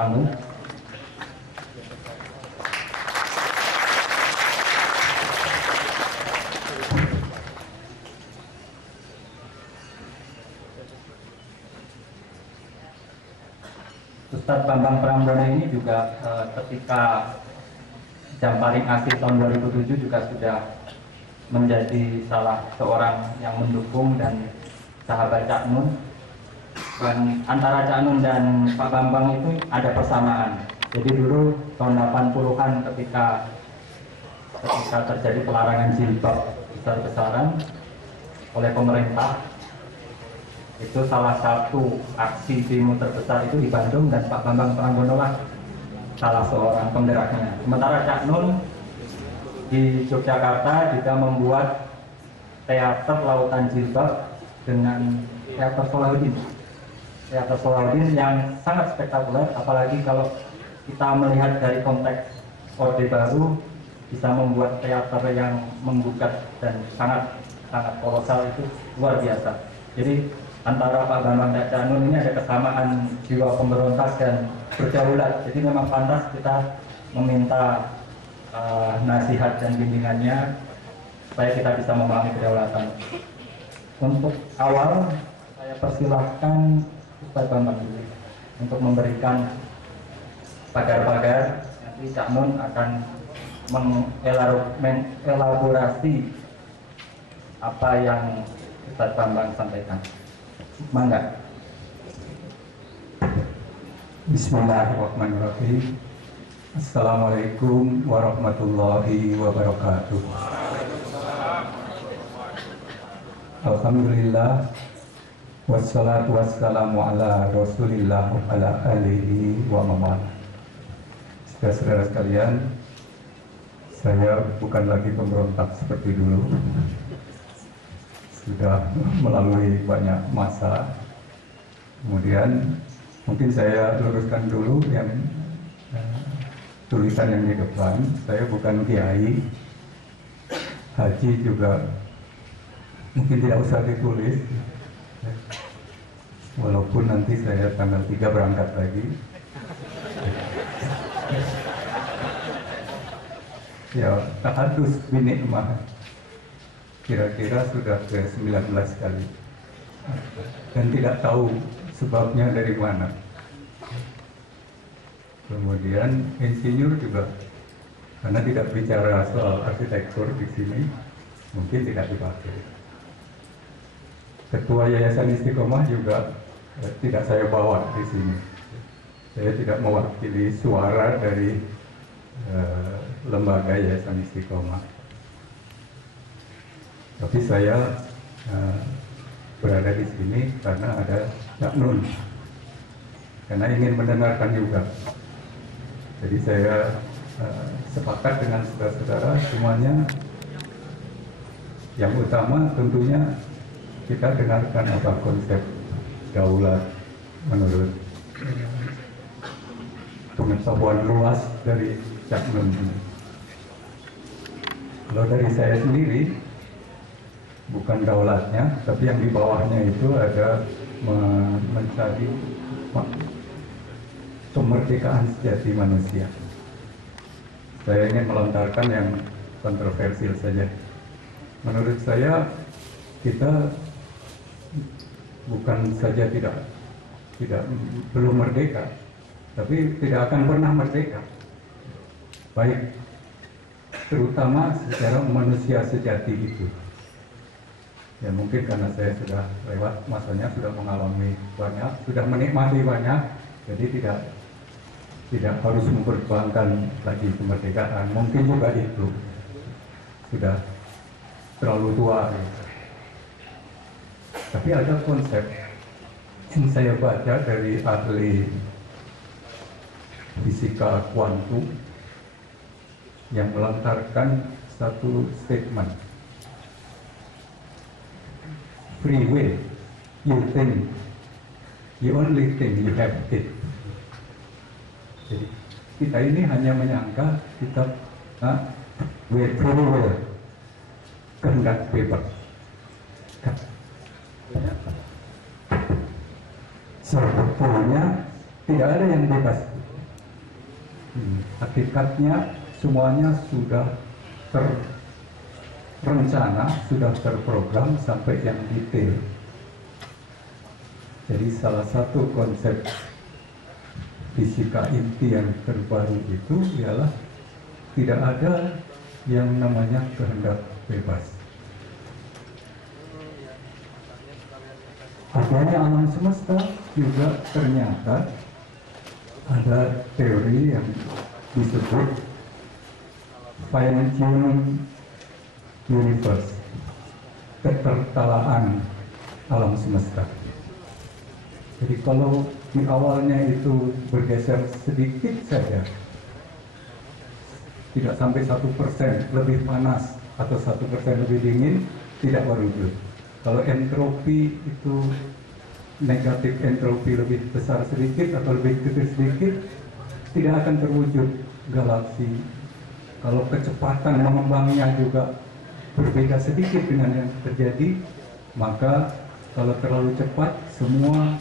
panggung. Ustadz Bambang Prambono ini juga ketika Jamparing Asih tahun 2007 juga sudah menjadi salah seorang yang mendukung dan sahabat Cak Nun. Dan antara Cak Nun dan Pak Bambang itu ada persamaan. Jadi dulu tahun 80-an ketika terjadi pelarangan jilbab besar-besaran oleh pemerintah, itu salah satu aksi demo terbesar itu di Bandung, dan Pak Bambang Prambono lah salah seorang penggeraknya. Sementara Cak Nun di Yogyakarta juga membuat teater Lautan Jilbab dengan teater Solahuddin. Teater Solahuddin yang sangat spektakuler, apalagi kalau kita melihat dari konteks Orde Baru, bisa membuat teater yang menggugat dan sangat kolosal, itu luar biasa. Jadi antara Pak Bambang dan Cak Nun ini ada kesamaan jiwa pemberontak dan berdaulat. Jadi memang pantas kita meminta nasihat dan bimbingannya supaya kita bisa memahami kedaulatan. Untuk awal saya persilahkan Ustaz Bambang dulu untuk memberikan pagar-pagar. Nanti Cak Nun akan mengelaborasi apa yang Ustaz Bambang sampaikan. Mangga. Bismillahirrahmanirrahim. Assalamualaikum warahmatullahi wabarakatuh. Alhamdulillah, wassalatu wassalamu ala rasulillah wa ala alihi wa mawala. Saudara-saudara sekalian, saya bukan lagi pemberontak seperti dulu. Sudah melalui banyak masa. Kemudian mungkin saya luruskan dulu yang tulisan yang di depan. Saya bukan kiai, haji juga mungkin tidak usah ditulis, walaupun nanti saya tanggal 3 berangkat lagi. Ya, tahadus binikmah kira-kira sudah ke 19 kali dan tidak tahu sebabnya dari mana. Kemudian insinyur juga, karena tidak bicara soal arsitektur di sini, mungkin tidak dipakai. Ketua Yayasan Istiqomah juga tidak saya bawa di sini. Saya tidak mewakili suara dari lembaga Yayasan Istiqomah. Tapi saya berada di sini karena ada Cak Nun, karena ingin mendengarkan juga. Jadi saya sepakat dengan saudara-saudara semuanya. Yang utama tentunya kita dengarkan apa konsep daulat menurut pengetahuan luas dari Cak Nun. Kalau dari saya sendiri, bukan daulatnya, tapi yang di bawahnya itu ada mencari kemerdekaan sejati manusia. Saya ingin melontarkan yang kontroversial saja. Menurut saya, kita bukan saja belum merdeka, tapi tidak akan pernah merdeka. Baik, terutama secara manusia sejati itu. Ya mungkin karena saya sudah lewat masanya, sudah mengalami banyak, sudah menikmati banyak, jadi tidak harus memperjuangkan lagi kemerdekaan. Mungkin juga itu sudah terlalu tua. Gitu. Tapi ada konsep yang saya baca dari ahli fisika kuantum yang melontarkan satu statement. Free will, you only think you have it. Jadi kita ini hanya menyangka kita with free will, kehendak bebas. Sebetulnya Tidak ada yang bebas. Hakikatnya semuanya sudah terencana, sudah terprogram sampai yang detail. Jadi salah satu konsep fisika inti yang terbaru itu ialah tidak ada yang namanya kehendak bebas. Adanya alam semesta juga ternyata ada teori yang disebut fine-tuning universe, ketertalaan alam semesta. Jadi kalau di awalnya itu bergeser sedikit saja, tidak sampai 1% lebih panas atau 1% lebih dingin, tidak berwujud. Kalau entropi itu negatif, entropi lebih besar sedikit atau lebih kecil sedikit, tidak akan terwujud galaksi. Kalau kecepatan mengembangnya juga berbeda sedikit dengan yang terjadi, maka kalau terlalu cepat semua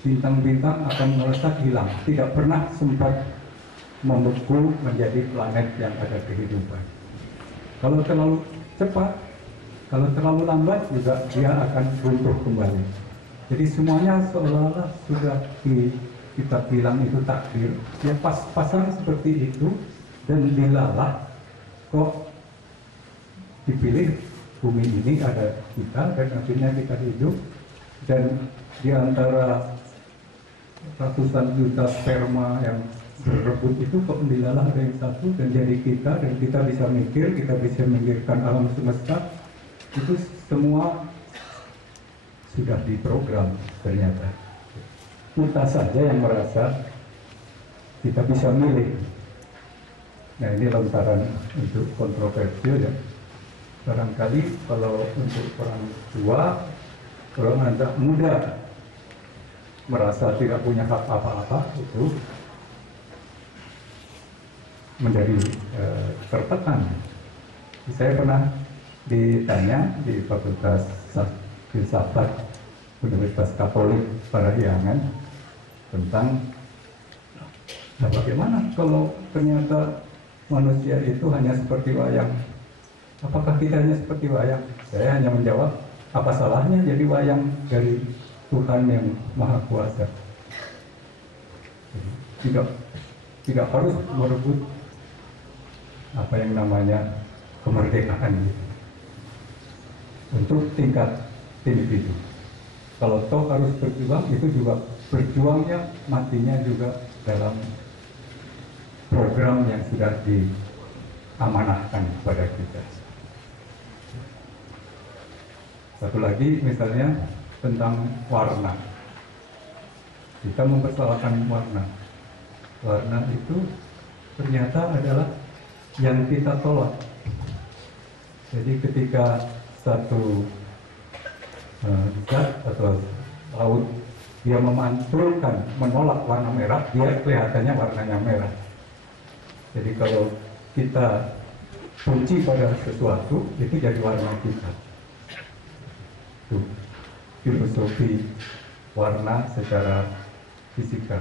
bintang-bintang akan melesat hilang, tidak pernah sempat membeku menjadi planet yang ada kehidupan. Kalau terlalu cepat, kalau terlalu lambat juga dia akan runtuh kembali. Jadi semuanya seolah-olah sudah kita bilang itu takdir, ya pas-pasan seperti itu, dan dilalah kok dipilih bumi ini ada kita dan akhirnya kita hidup, dan di antara ratusan juta sperma yang berebut itu kok dilalah ada yang satu dan jadi kita, dan kita bisa mikir, kita bisa memikirkan alam semesta. Itu semua sudah diprogram ternyata. Kita saja yang merasa kita bisa milih. Nah, ini lontaran untuk kontroversial ya. Barangkali kalau untuk orang tua, kalau anak muda merasa tidak punya hak apa-apa, itu menjadi tertekan. Saya pernah ditanya di Fakultas Filsafat Universitas Katolik Parahyangan tentang bagaimana kalau ternyata manusia itu hanya seperti wayang. Apakah kita hanya seperti wayang? Saya hanya menjawab, apa salahnya jadi wayang dari Tuhan yang Maha Kuasa? Tidak harus merebut apa yang namanya kemerdekaan gitu. Untuk tingkat individu. Kalau toh harus berjuang, itu juga berjuangnya, matinya juga dalam program yang sudah diamanahkan kepada kita. Satu lagi misalnya tentang warna. Kita mempersoalkan warna. Warna itu ternyata adalah yang kita tolak. Jadi ketika satu zat atau laut dia memantulkan, menolak warna merah, dia kelihatannya warnanya merah. Jadi kalau kita benci pada sesuatu, itu jadi warna kita. Itu filosofi warna secara fisika.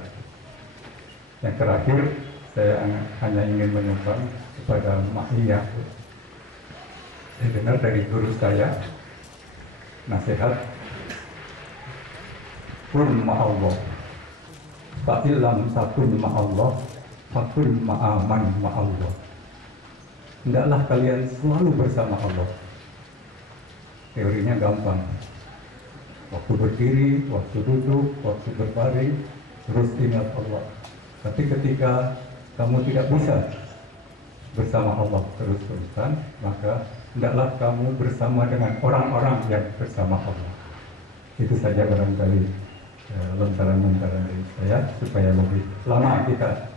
Yang terakhir, saya hanya ingin menyumbang kepada Ma'iyah. Saya dengar dari guru saya nasihat, kun ma'allah, fa'ilam sakun ma'allah, fakun ma'aman ma'allah. Hendaklah kalian selalu bersama Allah. Teorinya gampang. Waktu berdiri, waktu duduk, waktu berbaring, terus ingat Allah. Tapi ketika kamu tidak bisa bersama Allah terus-terusan, maka hendaklah kamu bersama dengan orang-orang yang bersama Allah. Itu saja barangkali lontaran-lontaran dari saya, supaya lebih lama kita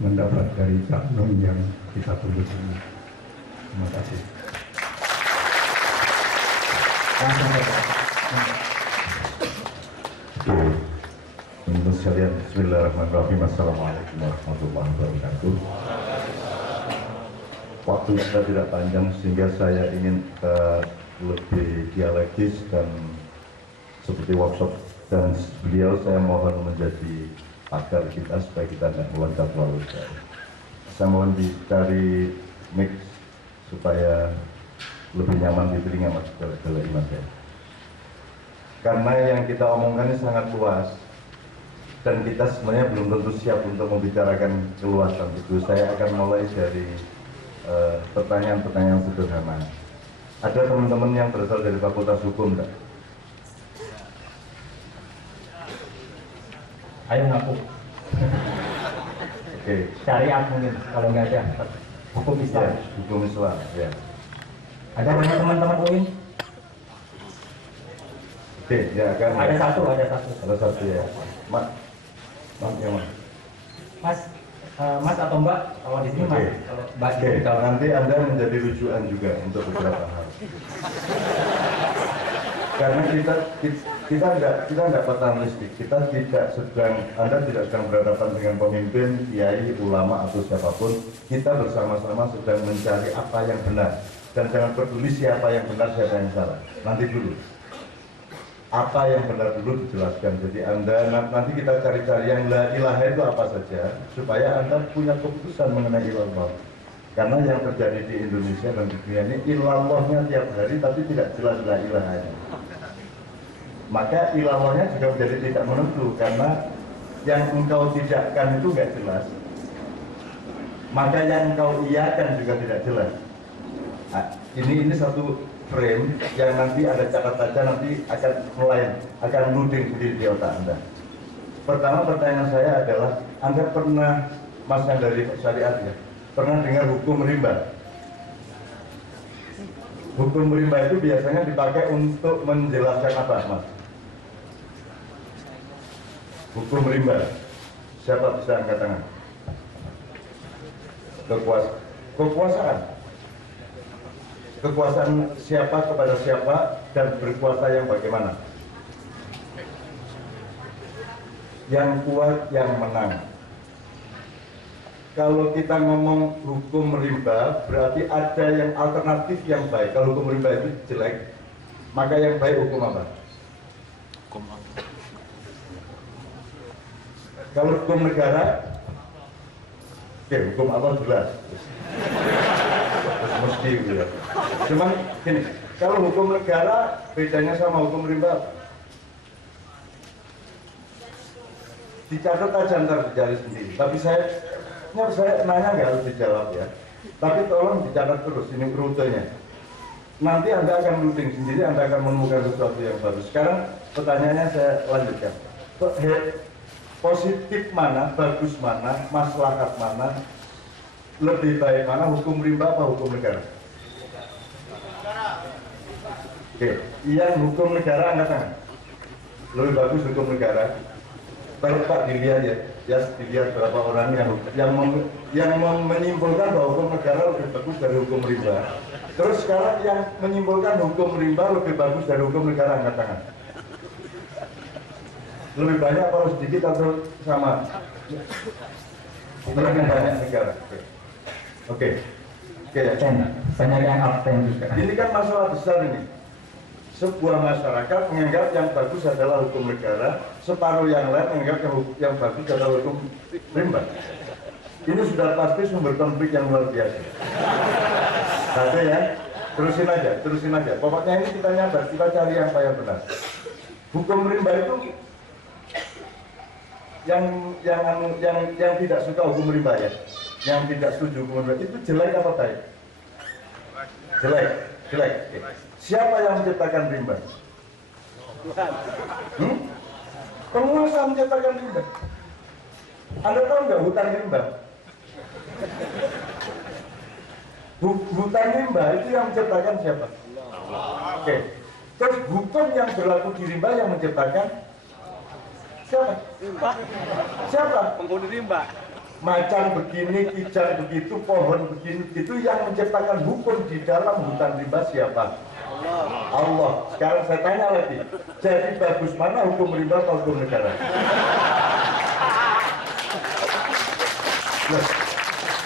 mendapat dari Cak Nun yang kita tunggu. Terima kasih. Teman-teman sekalian, bismillahirrahmanirrahim. Assalamualaikum warahmatullahi wabarakatuh. Waktu kita tidak panjang sehingga saya ingin lebih dialektis dan seperti workshop, dan beliau saya mohon menjadi pagar kita supaya kita tidak meloncat terlalu jauh. Saya mohon dicari mix supaya lebih nyaman di telinga Mas Iman saya. Karena yang kita omongkan ini sangat luas dan kita sebenarnya belum tentu siap untuk membicarakan keluasan itu. Saya akan mulai dari pertanyaan-pertanyaan sederhana. Ada teman-teman yang berasal dari Fakultas Hukum, enggak? Ayo ngaku. Oke. Syariat mungkin kalau nggak ada hukum Ya, Islam. hukum Islam, ya. Ada banyak teman-teman UIN? Oke, ya kan. Ada satu. Ada satu ya. Mas, yang mana? Mas atau Mbak? Kalau di sini Mas, Oke. kalau Mbak Oke, kalau nanti Anda menjadi rujukan juga untuk beberapa hal. Karena kita tidak paternalistik, Anda tidak sedang berhadapan dengan pemimpin, kiai, ulama atau siapapun. Kita bersama-sama sedang mencari apa yang benar dan jangan peduli siapa yang benar, siapa yang salah. Nanti dulu. Apa yang benar dulu dijelaskan. Jadi nanti kita cari-cari yang la ilaha itu apa saja supaya Anda punya keputusan mengenai ilallah. Karena yang terjadi di Indonesia dan di dunia ini ilallahnya tiap hari tapi tidak jelas la ilahanya. Maka ilallahnya juga menjadi tidak menentu karena yang engkau tidakkan itu nggak jelas. Maka yang engkau iyakan juga tidak jelas. Nah, ini satu frame yang nanti ada catat nanti akan loading sendiri di otak Anda. Pertama pertanyaan saya adalah, Anda pernah, Mas yang dari syariat ya, pernah dengar hukum rimba? Hukum rimba itu biasanya dipakai untuk menjelaskan apa, Mas? Hukum rimba. Siapa bisa angkat tangan? Kekuasaan. Kekuasaan siapa kepada siapa dan berkuasa yang bagaimana? Yang kuat yang menang. Kalau kita ngomong hukum rimba, berarti ada yang alternatif yang baik. Kalau hukum rimba itu jelek, maka yang baik hukum apa? Kalau hukum negara, oke, hukum Allah jelas. Mesti gitu ya. Cuman gini, kalau hukum negara bedanya sama hukum rimba, dicatat aja ntar dicari sendiri. Tapi saya nanya nggak harus dijawab ya. Tapi tolong dicatat terus ini rutenya. Nanti Anda akan loading sendiri, Anda akan menemukan sesuatu yang baru. Sekarang pertanyaannya saya lanjutkan. Positif mana, bagus mana, maslahat mana, lebih baik mana, hukum rimba apa hukum negara? Oke, yang hukum negara angkat tangan. Lebih bagus hukum negara. Kalau Pak dilihat ya dilihat berapa orang yang menyimpulkan bahwa hukum negara lebih bagus dari hukum rimba. Terus sekarang yang menyimpulkan hukum rimba lebih bagus dari hukum negara angkat tangan. Lebih banyak atau sedikit atau sama? Lebih banyak negara. Oke. banyak yang absen juga. Ini kan masalah besar ini. Sebuah masyarakat menganggap yang bagus adalah hukum negara, separuh yang lain menganggap yang bagus adalah hukum rimba. Ini sudah pasti sumber konflik yang luar biasa. Satu ya, terusin aja. Pokoknya ini kita nyadar, kita cari yang benar. Hukum rimba itu yang tidak suka hukum rimba ya, yang tidak setuju hukum rimba itu jelek apa baik? Jelek. Oke. Siapa yang menciptakan rimba? Penguasa menciptakan rimba. Anda tahu nggak hutan rimba? Hutan rimba itu yang menciptakan siapa? Oke. Terus hukum yang berlaku di rimba yang menciptakan siapa? Siapa? Penghuni rimba. Macan begini, kijang begitu, pohon begini, itu yang menciptakan hukum di dalam hutan rimba siapa? Allah. Sekarang saya tanya lagi, jadi bagus mana hukum rimba atau hukum negara? Loh,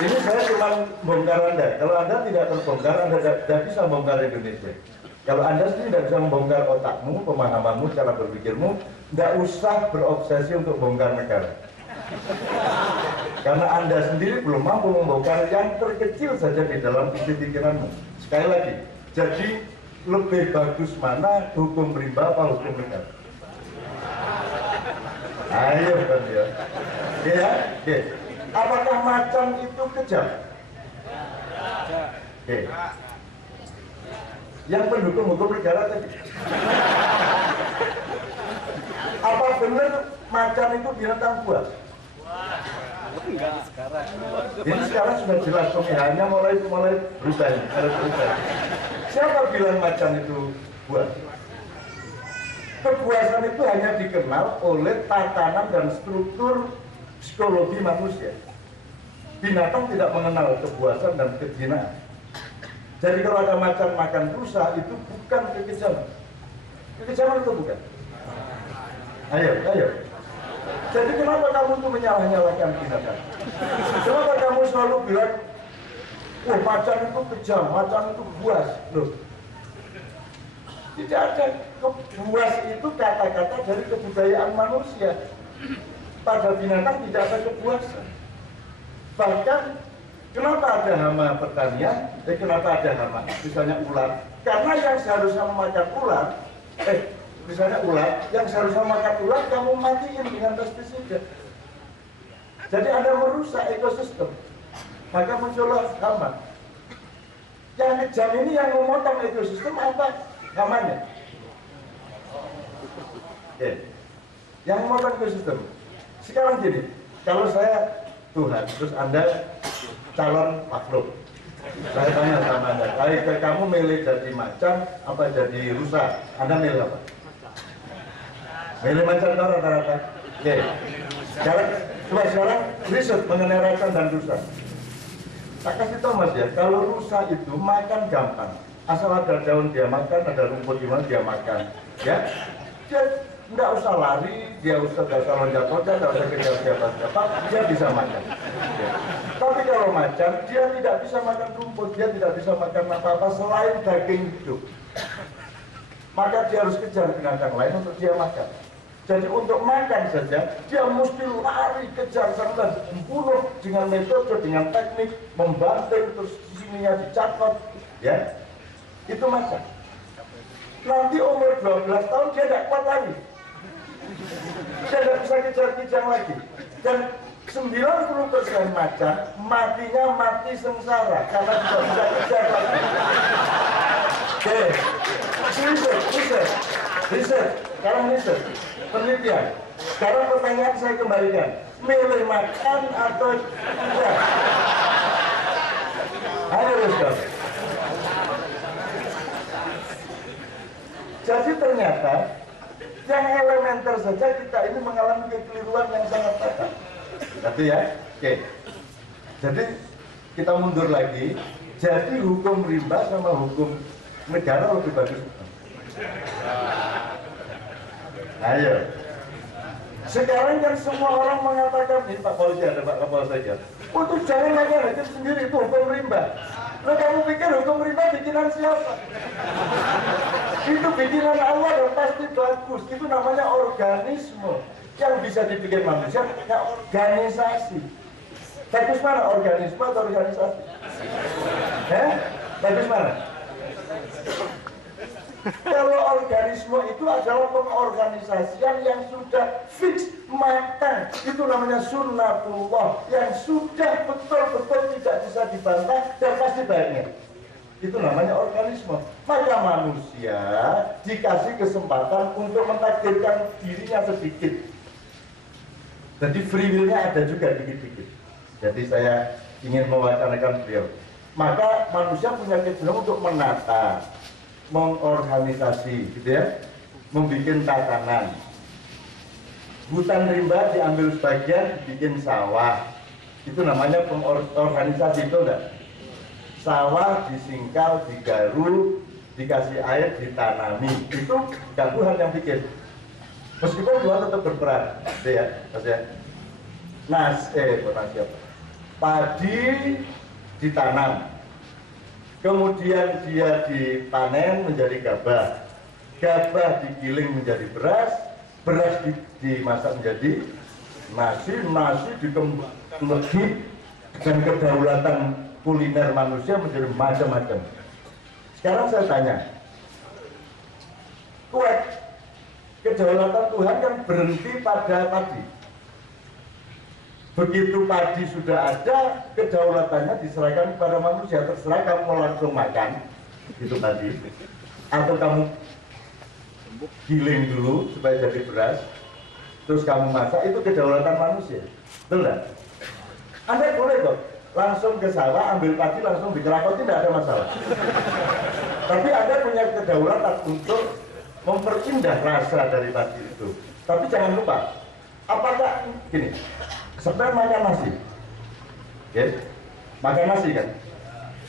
ini saya cuma bongkar Anda. Kalau Anda tidak terbongkar, Anda tidak bisa bongkar Indonesia. Kalau Anda sendiri tidak bisa membongkar otakmu, pemahamanmu, cara berpikirmu, tidak usah berobsesi untuk bongkar negara. Karena Anda sendiri belum mampu membongkar yang terkecil saja di dalam isi pikiranmu. Sekali lagi, jadi lebih bagus mana hukum rimba apa hukum nikah? Ayo kan ya. Ya, oke. Apakah macan itu kejam? Oke. Yang pendukung hukum negara tadi. Apa benar macan itu binatang buas? Enggak sekarang. Ini sekarang sudah jelas pemihaannya mulai berubah. Siapa bilang macan itu buas? Kepuasan itu hanya dikenal oleh tatanan dan struktur psikologi manusia. Binatang tidak mengenal kepuasan dan kejinaan. Jadi kalau ada macan makan rusa itu bukan kekejaman. Kekejaman itu bukan. Ayo. Jadi kenapa kamu tuh menyalah-nyalahkan binatang? Kenapa kamu selalu bilang, wah macan itu kejam, macan itu buas? Loh, tidak ada. Buas itu kata-kata dari kebudayaan manusia. Pada binatang tidak ada kepuasan. Bahkan kenapa ada hama pertanian? Kenapa ada hama? Misalnya ular. Karena yang seharusnya memakan ular, misalnya ular, yang seharusnya makan ular kamu matiin dengan pestisida. Jadi Anda merusak ekosistem. Maka muncullah hama. Yang kejam ini yang memotong ekosistem apa? Hamanya. Oke. Yang memotong ekosistem. Sekarang gini, kalau saya Tuhan, terus Anda calon makhluk. Saya tanya sama Anda, kamu milih jadi macan apa jadi rusa? Anda milih apa? Milih macan rata-rata. Oke. Sekarang riset mengenai macan dan rusa. Tak kasih tahu Mas ya, kalau rusa itu makan gampang. Asal ada daun dia makan, ada rumput gimana dia makan. Ya, dia nggak usah lari, dia nggak usah loncat-loncat, nggak usah kejar siapa-siapa, dia bisa makan. Ya. Tapi kalau macan, dia tidak bisa makan rumput, dia tidak bisa makan apa-apa selain daging hidup. Maka dia harus kejar binatang lain untuk dia makan. Jadi untuk makan saja, dia mesti lari kejar sampai membunuh dengan metode, dengan teknik, membanting, terus sininya dicakot, ya. Itu macan. Nanti umur 12 tahun dia tidak kuat lagi. Dia tidak bisa kejar-kejar lagi. Dan 90% macan matinya mati sengsara karena tidak bisa kejar lagi. Oke, riset. Sekarang riset, penelitian. Sekarang pertanyaan saya kembalikan, milih makan atau tidak? Ayo Ustaz. Jadi ternyata yang elementer saja kita ini mengalami kekeliruan yang sangat fatal. Tapi ya, oke. Jadi kita mundur lagi. Jadi hukum rimba sama hukum negara lebih bagus. Ayo. Sekarang kan semua orang mengatakan, ini Pak Polisi ada Pak Kapolres saja. Untuk jangan makan hakim sendiri itu hukum rimba. Lo kamu pikir hukum rimba bikinan siapa? Itu bikinan Allah dan pasti bagus. Itu namanya organisme yang bisa dibikin manusia punya organisasi. Bagus mana, organisme atau organisasi? Bagus mana? Kalau organisme itu adalah pengorganisasian yang sudah fix, matang. Itu namanya sunnatullah, yang sudah betul-betul tidak bisa dibantah dan pasti baiknya. Itu namanya organisme. Maka manusia dikasih kesempatan untuk mentakdirkan dirinya sedikit. Jadi free will-nya ada juga dikit-dikit. Jadi saya ingin mewacanakan beliau. Maka manusia punya kecenderungan untuk menata, mengorganisasi, gitu ya, membuat tatanan. Hutan rimba diambil sebagian, dibikin sawah. Itu namanya pengorganisasi, itu enggak? Sawah disingkal, digaru, dikasih air, ditanami. Itu gak Tuhan yang bikin. Meskipun Tuhan tetap berperan, gitu ya, Mas ya. Padi ditanam, kemudian dia dipanen menjadi gabah, gabah digiling menjadi beras, beras dimasak menjadi nasi dikembangkan dengan kedaulatan kuliner manusia menjadi macam-macam. Sekarang saya tanya, kuat kedaulatan Tuhan kan berhenti pada padi. Begitu padi sudah ada, kedaulatannya diserahkan kepada manusia. Terserah kamu mau langsung makan itu tadi, atau kamu giling dulu supaya jadi beras, terus kamu masak, itu kedaulatan manusia. Betul nggak? Anda boleh kok langsung ke sawah, ambil padi langsung dikerakoti, tidak ada masalah. Tapi Anda punya kedaulatan untuk memperindah rasa dari padi itu. Tapi jangan lupa, apakah gini, seperti makan nasi, makan nasi kan?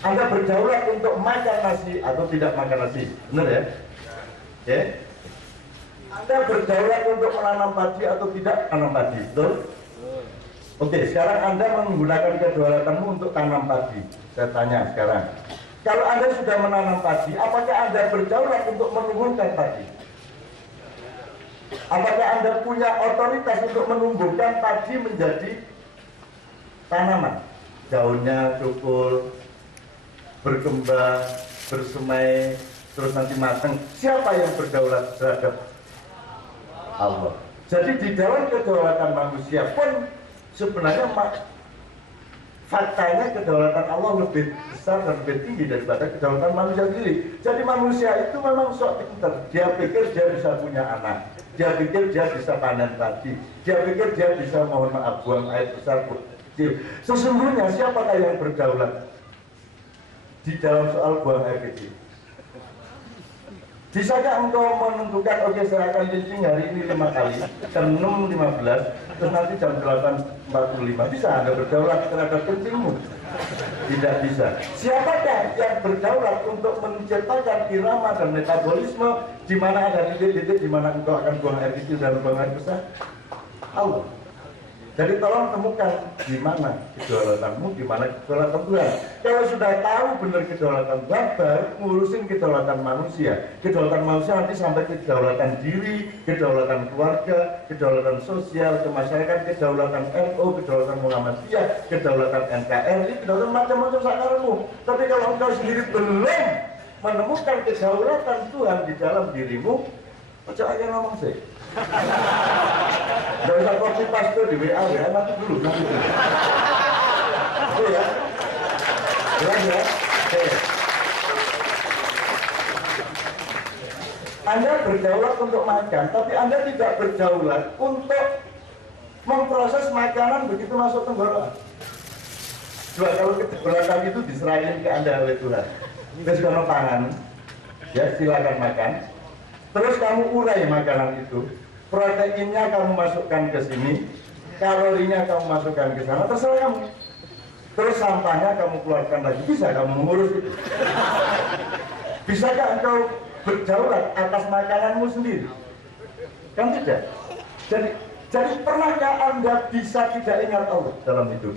Anda berdaulat untuk makan nasi atau tidak makan nasi, benar ya? Anda berdaulat untuk menanam padi atau tidak menanam padi, betul? Oke, sekarang Anda menggunakan kedaulatanmu untuk tanam padi. Saya tanya sekarang, kalau Anda sudah menanam padi, apakah Anda berdaulat untuk menumbuhkan padi? Apakah Anda punya otoritas untuk menumbuhkan padi menjadi tanaman? Daunnya cukul, berkembang, bersemai, terus nanti matang. Siapa yang berdaulat terhadap Allah? Jadi di dalam kedaulatan manusia pun sebenarnya faktanya kedaulatan Allah lebih besar dan lebih tinggi daripada kedaulatan manusia sendiri. Jadi manusia itu memang sok pintar. Dia pikir dia bisa punya anak, dia pikir dia bisa panen padi, dia pikir dia bisa, mohon maaf, buang air besar kecil. Sesungguhnya siapakah yang berdaulat di dalam soal buang air kecil? Bisakah engkau menentukan, oke, saya akan kencing hari ini 5 kali, jam 6.15, terus nanti jam 8.45, bisa Anda berdaulat terhadap kencingmu? Tidak bisa. Siapakah yang berdaulat untuk menciptakan irama dan metabolisme di mana ada titik-titik di mana engkau akan buang air kecil dan buang air besar? Allah. Jadi tolong temukan di mana kedaulatanmu, di mana kedaulatan Tuhan. Kalau sudah tahu benar kedaulatan Tuhan, baru ngurusin kedaulatan manusia. Kedaulatan manusia nanti sampai kedaulatan diri, kedaulatan keluarga, kedaulatan sosial, kemasyarakat, kedaulatan NU, kedaulatan Muhammadiyah, kedaulatan NKRI, kedaulatan macam-macam sakarmu. Tapi kalau engkau sendiri belum menemukan kedaulatan Tuhan di dalam dirimu, percaya ngomong sih. Gak usah copy paste di WA ya, nanti dulu. Oke ya, jelas ya. Oke. Anda berdaulat untuk makan, tapi Anda tidak berdaulat untuk memproses makanan begitu masuk tenggorokan. Coba kalau kedaulatan itu diserahin ke Anda oleh Tuhan, terus kalau pangan, ya silakan makan. Terus kamu urai makanan itu, proteinnya kamu masukkan ke sini, kalorinya kamu masukkan ke sana, terserah kamu. Terus sampahnya kamu keluarkan lagi, bisa kamu mengurus itu. Bisakah engkau berdaulat atas makananmu sendiri? Kan tidak. Jadi pernahkah Anda bisa tidak ingat Allah dalam hidup?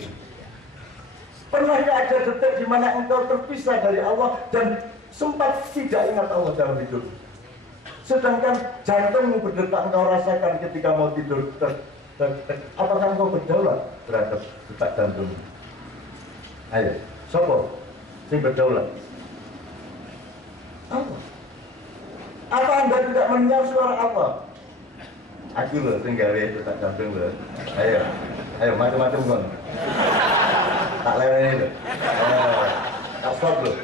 Pernahkah ada detik di mana engkau terpisah dari Allah dan sempat tidak ingat Allah dalam hidup? Sedangkan jantungmu berdetak engkau rasakan ketika mau tidur. Apakah engkau berdaulat terhadap detak jantungmu? Ayo, sopo sing berdaulat? Allah. Apa Anda tidak mendengar suara Allah? Aku loh, sing gawe detak jantung loh. Ayo macam-macam kon. Tak lereni loh. Tak stop loh.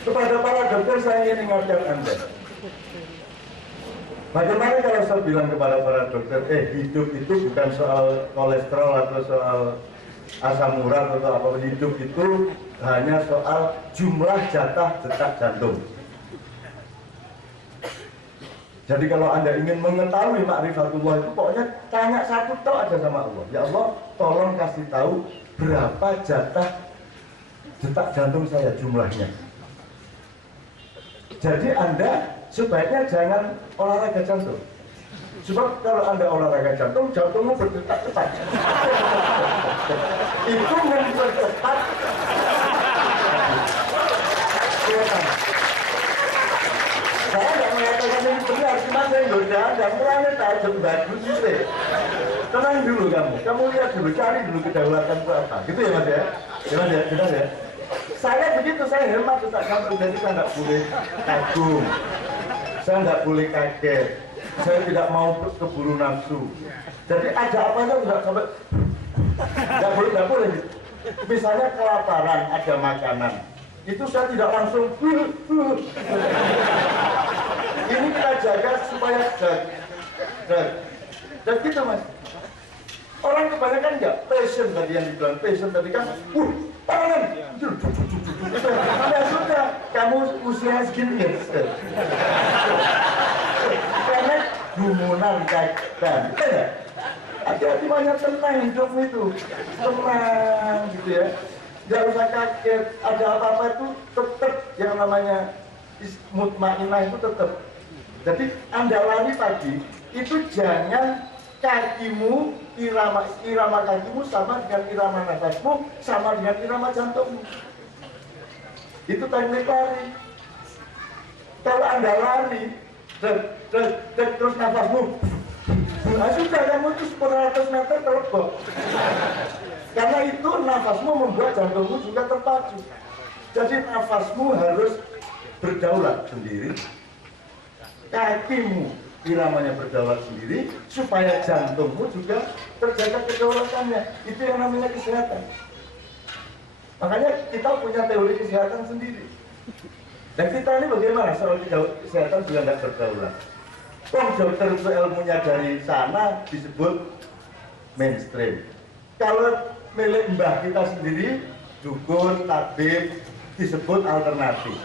Kepada para dokter saya ingin ingatkan Anda, bagaimana kalau saya bilang kepada para dokter, hidup itu bukan soal kolesterol atau soal asam urat atau apa, hidup itu hanya soal jumlah jatah detak jantung. Jadi kalau Anda ingin mengetahui ma'rifatullah itu, pokoknya tanya satu tok aja sama Allah. Ya Allah, tolong kasih tahu berapa jatah detak jantung saya jumlahnya. Jadi Anda sebaiknya jangan olahraga jantung. Sebab kalau Anda olahraga jantung, jantungmu berdetak cepat. Itu mempercepat. Saya nggak mengatakan ini benar, cuma saya goda Anda, mulanya tajam bagus sih. Tenang dulu kamu lihat dulu, cari dulu kedaulatan itu apa. Gitu ya Mas ya? Gimana ya? Benar ya? Saya begitu, saya hemat Ustaz Syamsul, jadi saya nggak boleh kagum, saya nggak boleh kaget, saya tidak mau keburu nafsu. Jadi ada apa aja nggak sampai, nggak boleh. Misalnya kelaparan, ada makanan, itu saya tidak langsung. Ini kita jaga supaya dan gitu Mas. Orang kebanyakan enggak passion tadi yang dibilang passion tadi kan, pangan, ya sudah, kamu usia segini ya, karena gumunan dan hati-hati banyak tenang hidup itu, tenang gitu ya, nggak usah kaget, ada apa-apa itu tetap yang namanya mutmainah itu tetap. Jadi Anda lari pagi itu jangan kakimu, irama kakimu sama dengan irama nafasmu, sama dengan irama jantungmu. Itu teknik lari. Kalau Anda lari terus nafasmu, nah sudah kamu itu 100 meter terbang. Karena itu nafasmu membuat jantungmu juga terpacu. Jadi nafasmu harus berdaulat sendiri, kakimu iramanya berdaulat sendiri, supaya jantungmu juga terjaga kedaulatannya. Itu yang namanya kesehatan. Makanya kita punya teori kesehatan sendiri. Dan kita ini bagaimana soal kesehatan juga tidak berdaulat. Dokter itu ilmunya dari sana disebut mainstream. Kalau milik mbah kita sendiri, dukun, tabib, disebut alternatif.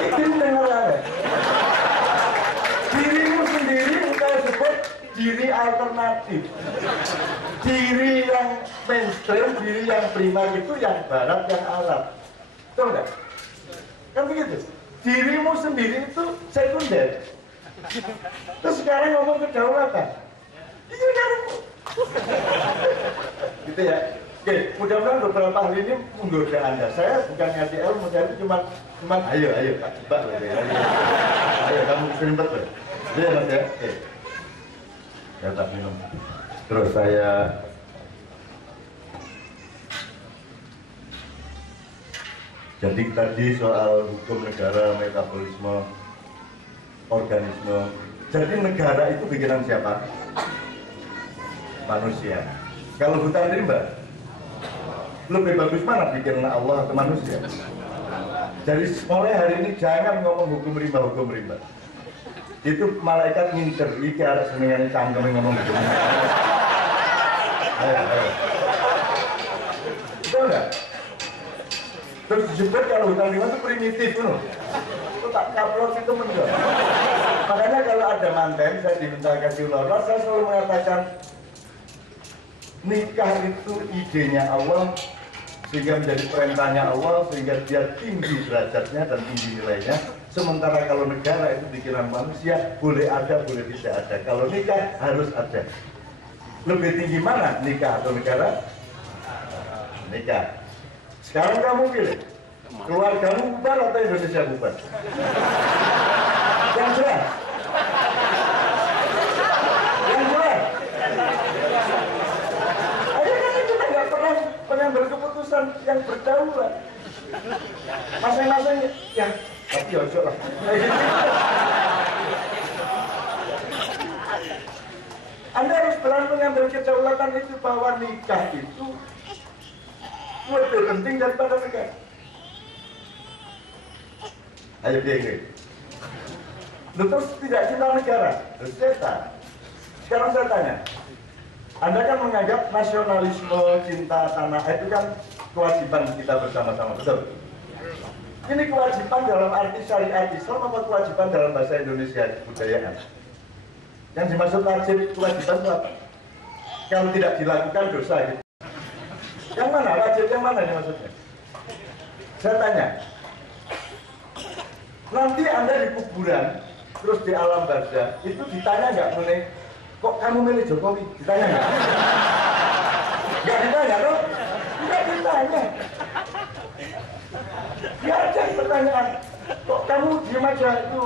Itu dengar. Dirimu sendiri engkau sebut diri alternatif. Diri yang mainstream, diri yang primer itu yang barat, yang Arab. Tahu nggak? Kan begitu. Dirimu sendiri itu sekunder. Terus sekarang ngomong kedaulatan. Iya kan? Gitu ya. Oke, mudah-mudahan beberapa hari ini menggoda Anda. Saya bukan ngasih ilmu, saya itu cuma ayo Pak Jebak loh, ayo kamu selimpet loh. Iya Mas ya. Oke. Ya tak minum. Terus saya jadi tadi soal hukum negara, metabolisme, organisme. Jadi negara itu bikinan siapa? Manusia. Kalau hutan rimba, lebih bagus mana bikinan Allah atau manusia? Jadi mulai hari ini jangan ngomong hukum rimba. Itu malaikat ngincer, iki arek senengane cangkeme ngomong hukum. Ayo. Betul enggak? Terus disebut kalau hutan rimba itu primitif loh. Itu tak kaplok itu menjual. Makanya kalau ada manten, saya diminta kasih lorot, saya selalu mengatakan nikah itu idenya Allah, sehingga menjadi perintahnya Allah, sehingga dia tinggi derajatnya dan tinggi nilainya. Sementara kalau negara itu pikiran manusia, boleh ada, boleh tidak ada. Kalau nikah harus ada. Lebih tinggi mana, nikah atau negara? Nikah. Sekarang kamu pilih, keluargamu bubar atau Indonesia bubar? Yang jelas. Pengambil keputusan yang berdaulat, masing-masing ya, tapi ojo lah. Anda harus berani mengambil kedaulatan itu, bahwa nikah itu lebih penting daripada negara. Ayo dia. Terus tidak cinta negara, terus setan. Sekarang saya tanya, Anda kan menganggap nasionalisme, cinta tanah itu kan kewajiban kita bersama-sama, betul? Ini kewajiban dalam arti syariat Islam apa kewajiban dalam bahasa Indonesia kebudayaan? Yang dimaksud wajib kewajiban itu apa? Kalau tidak dilakukan dosa gitu. Yang mana? Wajib yang mana ini maksudnya? Saya tanya. Nanti Anda di kuburan, terus di alam barzah, itu ditanya nggak mengenai kok kamu milih Jokowi? Ditanya nggak? Nggak ditanya loh? Nggak ditanya. Nggak ada pertanyaan. Kok kamu diem aja itu?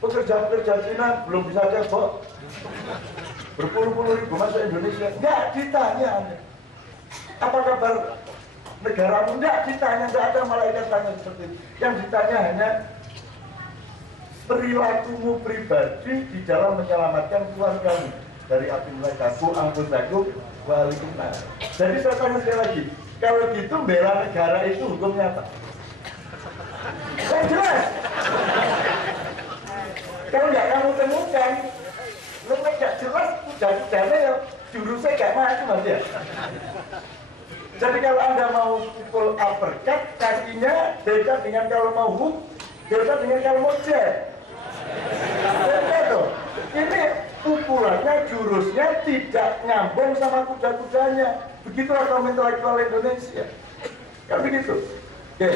Pekerja-pekerja Cina belum bisa cebok. Berpuluh-puluh ribu masuk Indonesia. Enggak ditanya Anda. Apa kabar negaramu? Enggak ditanya, enggak ada malaikat tanya seperti itu. Yang ditanya hanya perilakumu pribadi di dalam menyelamatkan keluargamu dari api neraka. Angkusaku walikumna. Jadi saya tanya sekali lagi, kalau gitu bela negara itu hukumnya apa? Yang jelas. Kalau nggak kamu temukan, lu nggak jelas udah ya jurusnya kayak macam mas ya. Jadi kalau Anda mau pukul uppercut, kakinya beda dengan kalau mau hook, beda dengan kalau mau jab. Beda tuh. Ini pukulannya, jurusnya tidak nyambung sama kuda-kudanya. Begitulah kaum intelektual Indonesia. Kan begitu. Oke.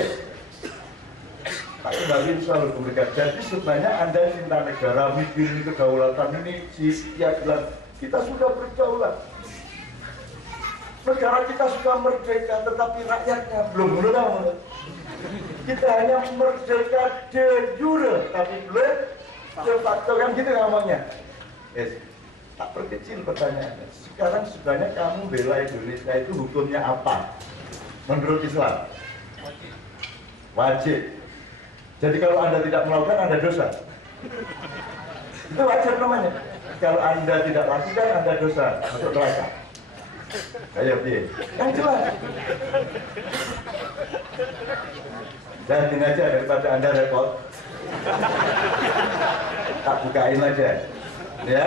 Tak kembali selalu mereka. Jadi sebenarnya Anda cinta negara, mikirin kedaulatan ini, ya bilang kita sudah berdaulat. Negara kita sudah merdeka, tetapi rakyatnya belum menang. Kita hanya merdeka de jure, tapi belum de facto, kan gitu ngomongnya. Yes. Tak perkecil pertanyaannya. Sekarang sebenarnya kamu bela Indonesia itu hukumnya apa? Menurut Islam? Wajib. Jadi kalau Anda tidak melakukan, Anda dosa. Itu wajar namanya. Kalau Anda tidak lakukan, Anda dosa, masuk neraka. Ayo, piye? Yang jelas. Jangan aja daripada Anda repot. Tak bukain aja. Ya.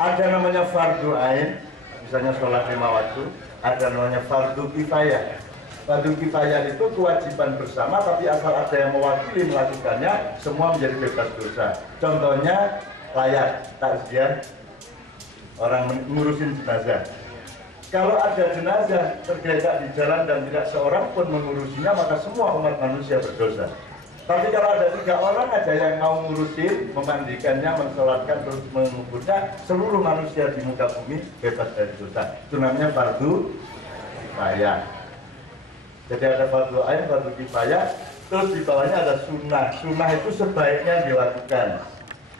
Ada namanya fardu ain, misalnya sholat 5 waktu. Ada namanya fardu kifayah. Fardu kifayah itu kewajiban bersama, tapi asal ada yang mewakili melakukannya, semua menjadi bebas dosa. Contohnya layak takziah, orang ngurusin jenazah. Kalau ada jenazah tergeletak di jalan dan tidak seorang pun mengurusinya, maka semua umat manusia berdosa. Tapi kalau ada 3 orang aja yang mau ngurusin, memandikannya, mensolatkan, terus menguburnya, seluruh manusia di muka bumi bebas dari dosa. Itu namanya fardu kifayah. Jadi ada fardu ain, fardu kifayah, terus di bawahnya ada sunnah. Sunnah itu sebaiknya dilakukan.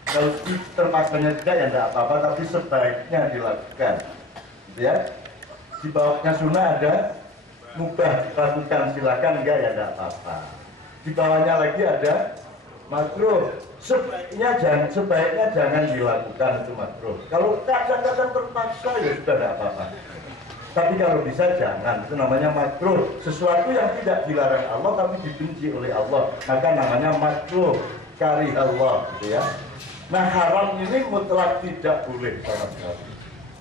Kalau terpaksanya tidak ya tidak apa-apa, tapi sebaiknya dilakukan. Gitu ya. Di bawahnya sunnah ada mubah, lakukan silakan, enggak ya tidak apa-apa. Di bawahnya lagi ada makruh, sebaiknya jangan dilakukan, itu makruh. Kalau kadang-kadang terpaksa ya sudah tidak apa-apa. Tapi kalau bisa jangan, itu namanya makruh. Sesuatu yang tidak dilarang Allah tapi dibenci oleh Allah, maka namanya makruh, karih Allah, gitu ya. Nah, haram ini mutlak tidak boleh sama sekali.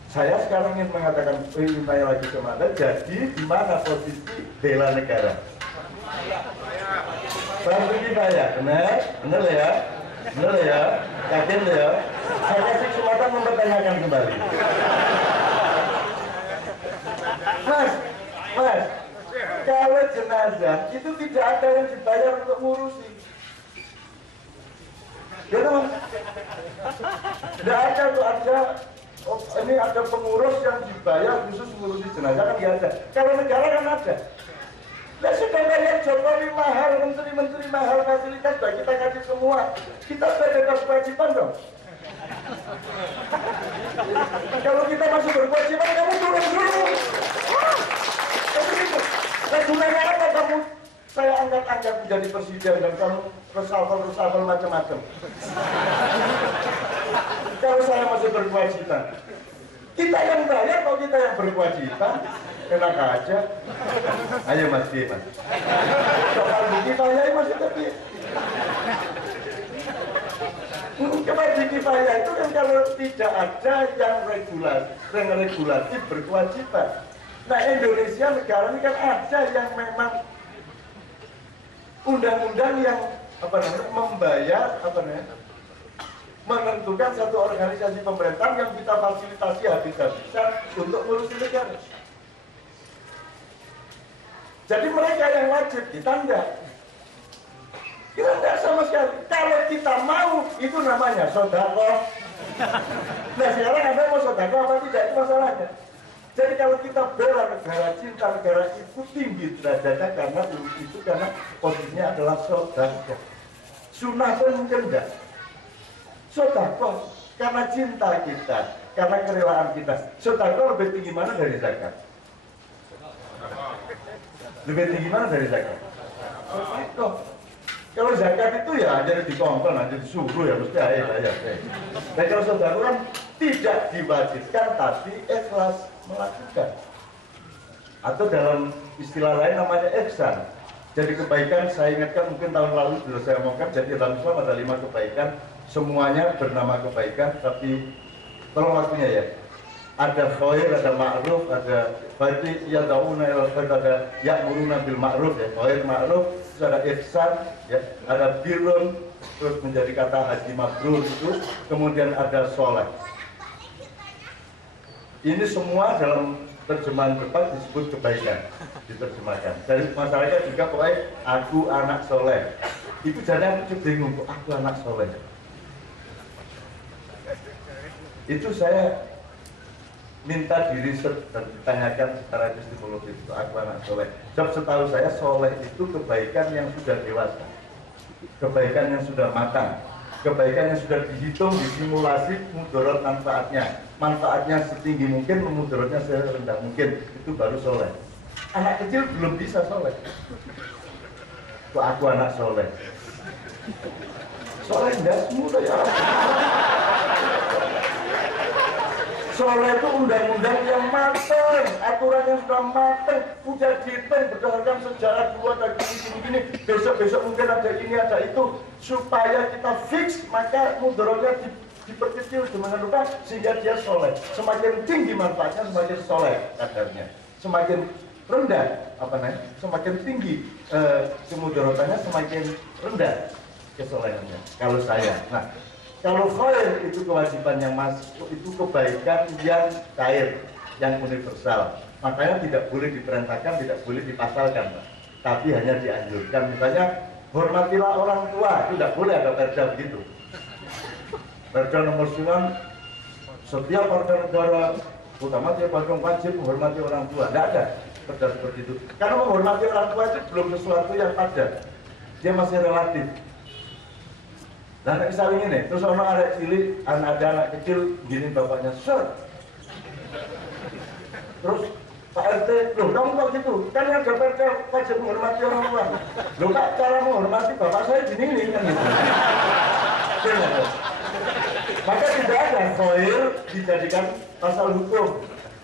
Saya sekarang ingin mengatakan, ingin tanya lagi sama Anda, jadi di mana posisi bela negara? Fardu kifayah, benar ya? Benar ya? Yakin ya? Saya kasih kesempatan mempertanyakan kembali. Mas, kalau jenazah itu tidak ada yang dibayar untuk ngurusi. Ya teman, tidak ada tuh, ini ada pengurus yang dibayar khusus ngurusi jenazah, kan nggak ada. Kalau negara kan ada. Nah, sudah bayar Jokowi mahal, menteri-menteri mahal, fasilitas sudah kita kasih semua. Kita sudah bebas kewajiban dong. Kalau kita masih berkewajiban, kamu turun dulu. Nah, gunanya apa kamu? Saya angkat-angkat menjadi presiden dan kamu reshuffle macam-macam. Kalau saya masih berkewajiban, kita yang bayar atau kita yang berkewajiban? Enak aja. Ayo Mas G, Mas. Soal kifayah masih tapi. Kewajiban kifayah itu kan kalau tidak ada yang regulatif berkewajiban. Nah, Indonesia negara ini kan ada yang memang undang-undang yang membayar menentukan satu organisasi pemerintah yang kita fasilitasi habis-habisan untuk ngurusin negara. Jadi mereka yang wajib, kita enggak. Kita enggak sama sekali. Kalau kita mau, itu namanya sedekah. Nah, sekarang Anda mau sedekah apa tidak, itu masalahnya. Jadi kalau kita bela negara, cinta negara itu tinggi derajatnya karena itu karena posisinya adalah sedekah. Sunnah pun mungkin enggak. Sedekah karena cinta kita, karena kerelaan kita. Sedekah lebih tinggi mana dari zakat? Lebih tinggi mana dari zakat? Sedekah. Kalau zakat itu ya jadi dikongkon, aja disuruh ya mesti air. Dan kalau sedekah kan tidak diwajibkan tapi ikhlas melakukan. Atau dalam istilah lain namanya ihsan. Jadi kebaikan saya ingatkan mungkin tahun lalu sudah saya omongkan, jadi dalam Islam ada 5 kebaikan, semuanya bernama kebaikan, tapi tolong waktunya ya. Ada khair, ada ma'ruf, ada berarti ya dauna ilal khair, ada ya'muruna bil ma'ruf ya, khair ma'ruf, terus ada ihsan ya, ada birrun, terus menjadi kata haji mabrur itu, kemudian ada soleh. Ini semua dalam terjemahan tepat disebut kebaikan, diterjemahkan. Dari masyarakat juga pokoknya aku anak soleh. Itu jadi aku bingung, aku anak soleh. Itu saya minta di riset dan ditanyakan secara epistemologis itu aku anak soleh. Sebab setahu saya soleh itu kebaikan yang sudah dewasa, kebaikan yang sudah matang, kebaikan yang sudah dihitung, disimulasi mudarat manfaatnya setinggi mungkin, mudaratnya serendah mungkin, itu baru soleh. Anak kecil belum bisa soleh. Kok aku anak soleh? Soleh enggak semua ya. Soleh itu undang-undang yang matang, aturan yang sudah matang, udah detail berdasarkan sejarah dua dan gini. Besok mungkin ada ini ada itu, supaya kita fix maka mudaratnya diperkecil dengan rupa sehingga dia soleh. Semakin tinggi manfaatnya semakin soleh kadarnya, semakin rendah semakin tinggi kemudaratannya semakin rendah kesolehannya. Kalau saya, nah. Kalau khair itu kewajiban yang masuk, itu kebaikan yang cair, yang universal. Makanya tidak boleh diperintahkan, tidak boleh dipasalkan, Pak. Tapi hanya dianjurkan. Misalnya, hormatilah orang tua, itu tidak boleh ada perda begitu. Perda nomor 9, setiap warga negara, utama dia wajib menghormati orang tua. Tidak ada perda seperti itu. Karena menghormati orang tua itu belum sesuatu yang padat. Dia masih relatif. Nah, misalnya ini, terus orang ada cilik, ada anak kecil, gini bapaknya, set. Terus Pak RT, loh kamu kok gitu? Kan yang ada wajib menghormati orang tua. Loh Pak, cara menghormati bapak saya gini kan gitu. Maka tidak ada khair dijadikan pasal hukum.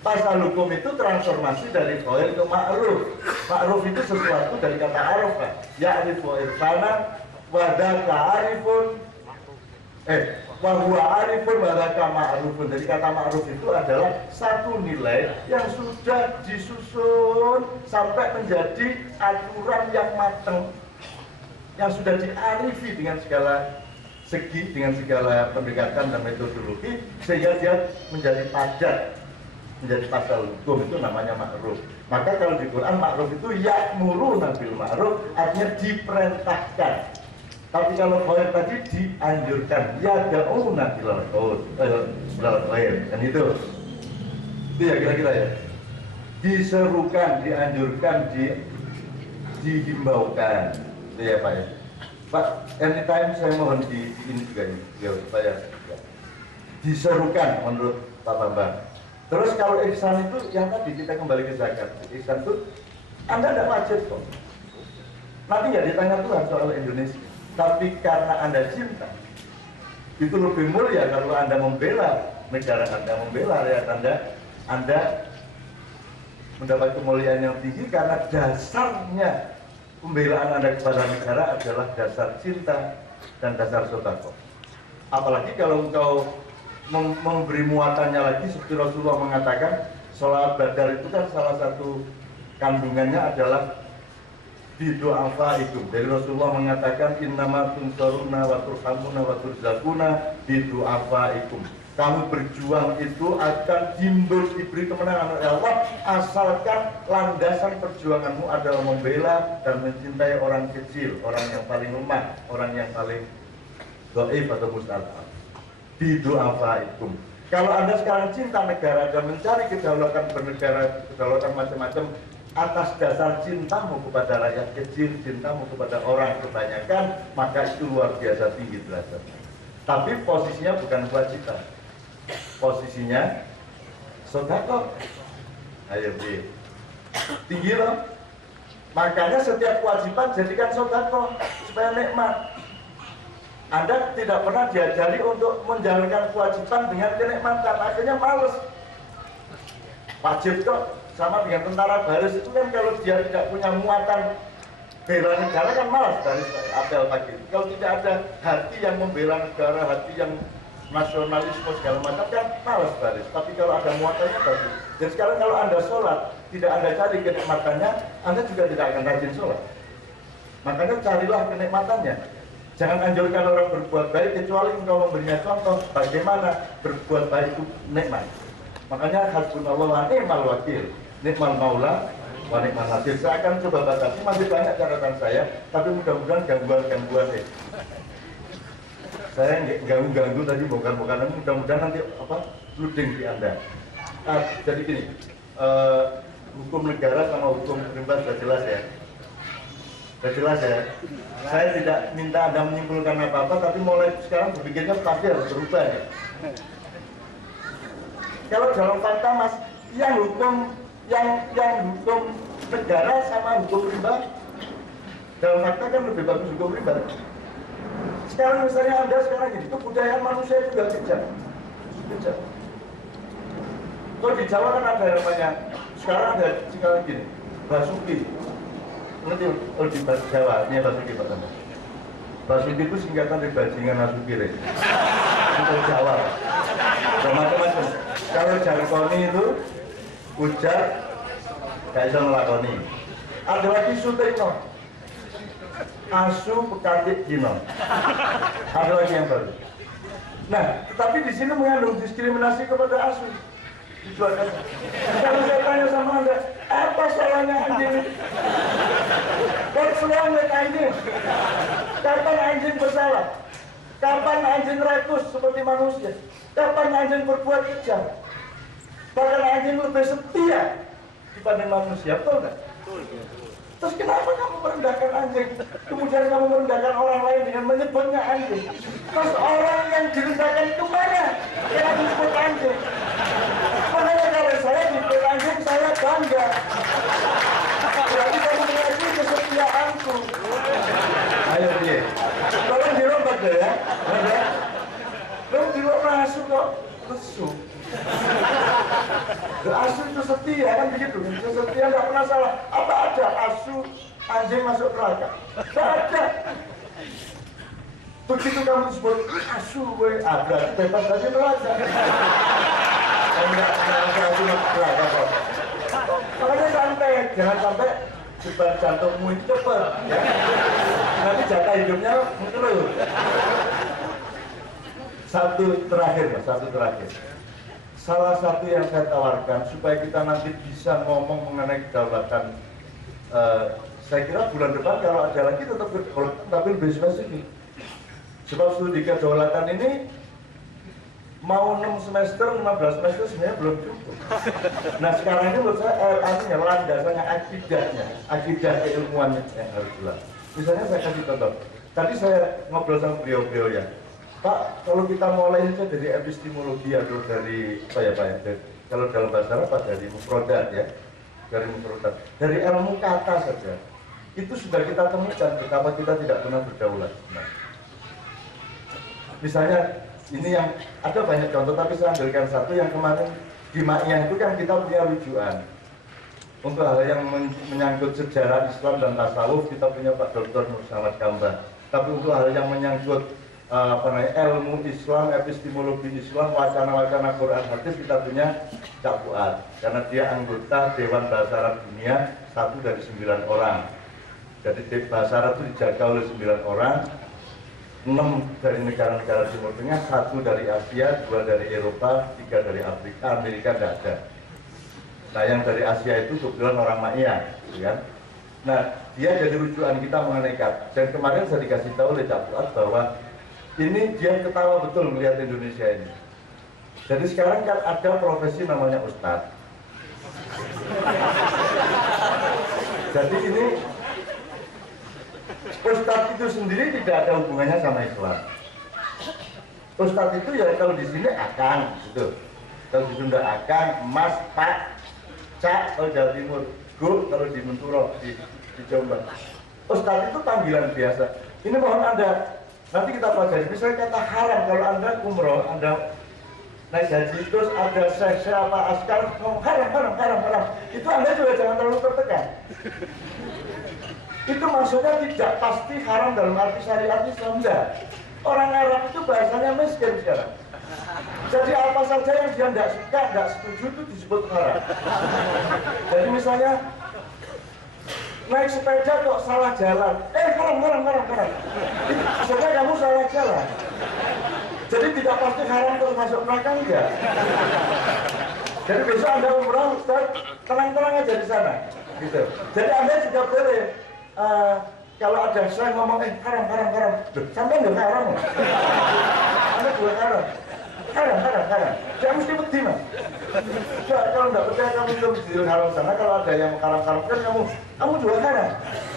Pasal hukum itu transformasi dari khair ke ma'ruf. Ma'ruf itu sesuatu dari kata araf, Pak. Ya'rifu irfana wadaka arifun wahuwa arifun wadaka ma'rufun. Jadi kata ma'ruf itu adalah satu nilai yang sudah disusun sampai menjadi aturan yang matang, yang sudah diarifi dengan segala segi, dengan segala pendekatan dan metodologi, sehingga dia menjadi padat, menjadi pasal hukum. Itu namanya ma'ruf. Maka kalau di Quran ma'ruf itu ya'muruna bil ma'ruf, artinya diperintahkan. Tapi kalau khair tadi dianjurkan, yad'una ilal khair. Dan itu ya kira-kira ya. Diserukan, dianjurkan, dihimbaukan. Itu ya Pak ya. Pak, anytime saya mohon di ini juga ini, ya, supaya ya. Diserukan menurut Pak Bambang. Terus kalau ihsan itu yang tadi kita kembali ke zakat. Ihsan itu Anda tidak wajib kok. Nanti nggak ditanya Tuhan soal Indonesia. Tapi karena Anda cinta, itu lebih mulia kalau Anda membela negara Anda, membela rakyat Anda mendapat kemuliaan yang tinggi karena dasarnya pembelaan Anda kepada negara adalah dasar cinta dan dasar sedekah. Apalagi kalau engkau memberi muatannya lagi, seperti Rasulullah mengatakan, sholat badar itu kan salah satu kandungannya adalah bidu'afaikum. Dari Rasulullah mengatakan innama tunsaruna wa turhamuna wa turzakuna bidu'afaikum. Kamu berjuang itu akan diberi kemenangan oleh Allah asalkan landasan perjuanganmu adalah membela dan mencintai orang kecil, orang yang paling lemah, orang yang paling dhaif atau mustad'af. Bidu'afaikum. Kalau Anda sekarang cinta negara dan mencari kedaulatan bernegara, kedaulatan macam-macam atas dasar cintamu kepada rakyat kecil, cintamu kepada orang kebanyakan, maka itu luar biasa tinggi derajat. Tapi posisinya bukan kewajiban, posisinya sedekah. Ayo bi, tinggi loh. Makanya setiap kewajiban jadikan sedekah supaya nikmat. Anda tidak pernah diajari untuk menjalankan kewajiban dengan kenikmatan, akhirnya males. Wajib kok. Sama dengan tentara baris itu kan kalau dia tidak punya muatan bela negara kan malas dari apel pagi. Kalau tidak ada hati yang membela negara, hati yang nasionalisme segala macam kan malas baris. Tapi kalau ada muatannya bagus. Dan sekarang kalau Anda sholat, tidak Anda cari kenikmatannya, Anda juga tidak akan rajin sholat. Makanya carilah kenikmatannya. Jangan anjurkan orang berbuat baik kecuali engkau memberinya contoh bagaimana berbuat baik itu nikmat. Makanya hasbunallah wa ni'mal wakil. Nikmal maula wa nikmal nasir. Saya akan coba batasi, masih banyak catatan saya, tapi mudah-mudahan gangguan-gangguan saya ganggu-ganggu tadi bukan mudah-mudahan nanti loading di Anda. Jadi gini, hukum negara sama hukum pribadi sudah jelas ya. Sudah jelas ya. Saya tidak minta Anda menyimpulkan apa-apa, tapi mulai sekarang berpikirnya pasti harus berubah ya. Kalau dalam fakta Mas, yang hukum negara sama hukum riba, dalam fakta kan lebih bagus hukum riba. Sekarang misalnya Anda sekarang gini, kebudayaan manusia juga kejam. Kalau di Jawa kan ada yang namanya, sekarang ada sekarang gini, Basuki. Nanti di Jawa, ini Basuki Pak Tanda. Basuki itu singkatan dari bajingan Nasuki itu Jawa. Macam-macam. Kalau jargoni itu ujar gak bisa melakoni. Ada lagi Sutikno, asu pekantik Gino. Ada lagi yang baru. Nah, tetapi di sini mengandung diskriminasi kepada asu. Kalau saya tanya sama Anda, apa salahnya anjing? Persoalannya anjing. Kapan anjing bersalah? Kapan anjing rakus seperti manusia? Kapan anjing berbuat kejam? Bahkan anjing lebih setia dibanding manusia, betul nggak? Terus kenapa kamu merendahkan anjing? Kemudian kamu merendahkan orang lain dengan menyebutnya anjing. Terus orang yang direndahkan kemana? Yang disebut anjing. Makanya kalau saya disebut anjing, saya bangga. Berarti kamu mengaji kesetiaanku. Ayo dia, tolong dirobak deh ya. Kamu dirobak masuk kok, lesu. Asu itu setia kan begitu, setia nggak pernah salah. Apa ada asu anjing masuk neraka? Nggak ada. Begitu kamu sebut asu, berarti bebas dari neraka. Enggak asu masuk neraka kok. Makanya santai, jangan sampai jebat jantungmu itu cepet. Ya. Nanti jatah hidupnya menurun. Satu terakhir. Salah satu yang saya tawarkan supaya kita nanti bisa ngomong mengenai kedaulatan, saya kira bulan depan kalau ada lagi tetap kedaulatan tapi lebih spesifik. Sebab studi kedaulatan ini mau 6 semester, 15 semester sebenarnya belum cukup. Nah sekarang ini menurut saya artinya landasannya akidah keilmuannya yang harus jelas. Misalnya saya kasih contoh. Tadi saya ngobrol sama beliau ya. Pak, kalau kita mulai saja dari epistemologi atau dari kalau dalam bahasa Arab dari mufrodat ya, dari ilmu kata saja, itu sudah kita temukan betapa kita tidak pernah berdaulat. Nah, misalnya ini yang ada banyak contoh, tapi saya ambilkan satu yang kemarin di Ma'iyah itu kan kita punya rujukan untuk hal yang menyangkut sejarah Islam dan tasawuf kita punya Pak Dr. Nur Samad Kambah. Tapi untuk hal yang menyangkut ilmu Islam, epistemologi Islam, wacana-wacana Quran hadis kita punya Cak Fuad karena dia anggota Dewan Bahasa Arab Dunia 1 dari 9 orang. Jadi bahasa Arab itu dijaga oleh 9 orang, 6 dari negara-negara Timur Tengah, 1 dari Asia, 2 dari Eropa, 3 dari Afrika, Amerika tidak ada. Nah yang dari Asia itu kebetulan orang Ma'iyah, kan? Nah dia jadi rujukan kita mengenai kata. Dan kemarin saya dikasih tahu oleh Cak Fuad bahwa ini dia ketawa betul melihat Indonesia ini. Jadi sekarang kan ada profesi namanya ustadz. Jadi ini ustadz itu sendiri tidak ada hubungannya sama Islam. Ustadz itu ya kalau di sini akang gitu. Kalau di Sunda akang, mas, pak, cak kalau Jawa Timur, gu kalau di Menturo, di Jombang. Ustadz itu panggilan biasa. Ini mohon Anda, nanti kita pelajari. Misalnya kata haram, kalau Anda umroh, Anda naik haji, terus ada syekh apa askar ngomong haram. Itu Anda juga jangan terlalu tertekan. Itu maksudnya tidak pasti haram dalam arti syariat Islam, enggak. Orang Arab itu bahasanya miskin sekarang. Jadi apa saja yang dia tidak suka, tidak setuju itu disebut haram. Jadi misalnya naik sepeda kok salah jalan, haram. Itu maksudnya kamu salah jalan. Jadi tidak pasti haram terus masuk neraka, enggak. Jadi besok Anda umrah, Ustaz, tenang-tenang aja di sana. Gitu. Jadi Anda juga boleh kalau ada saya ngomong haram. Loh, sampai nggak haram. Anda juga haram. Saya mesti bukti, Mas. Kalau nggak percaya kamu itu di haram sana, kalau ada yang haram kan kamu juga haram.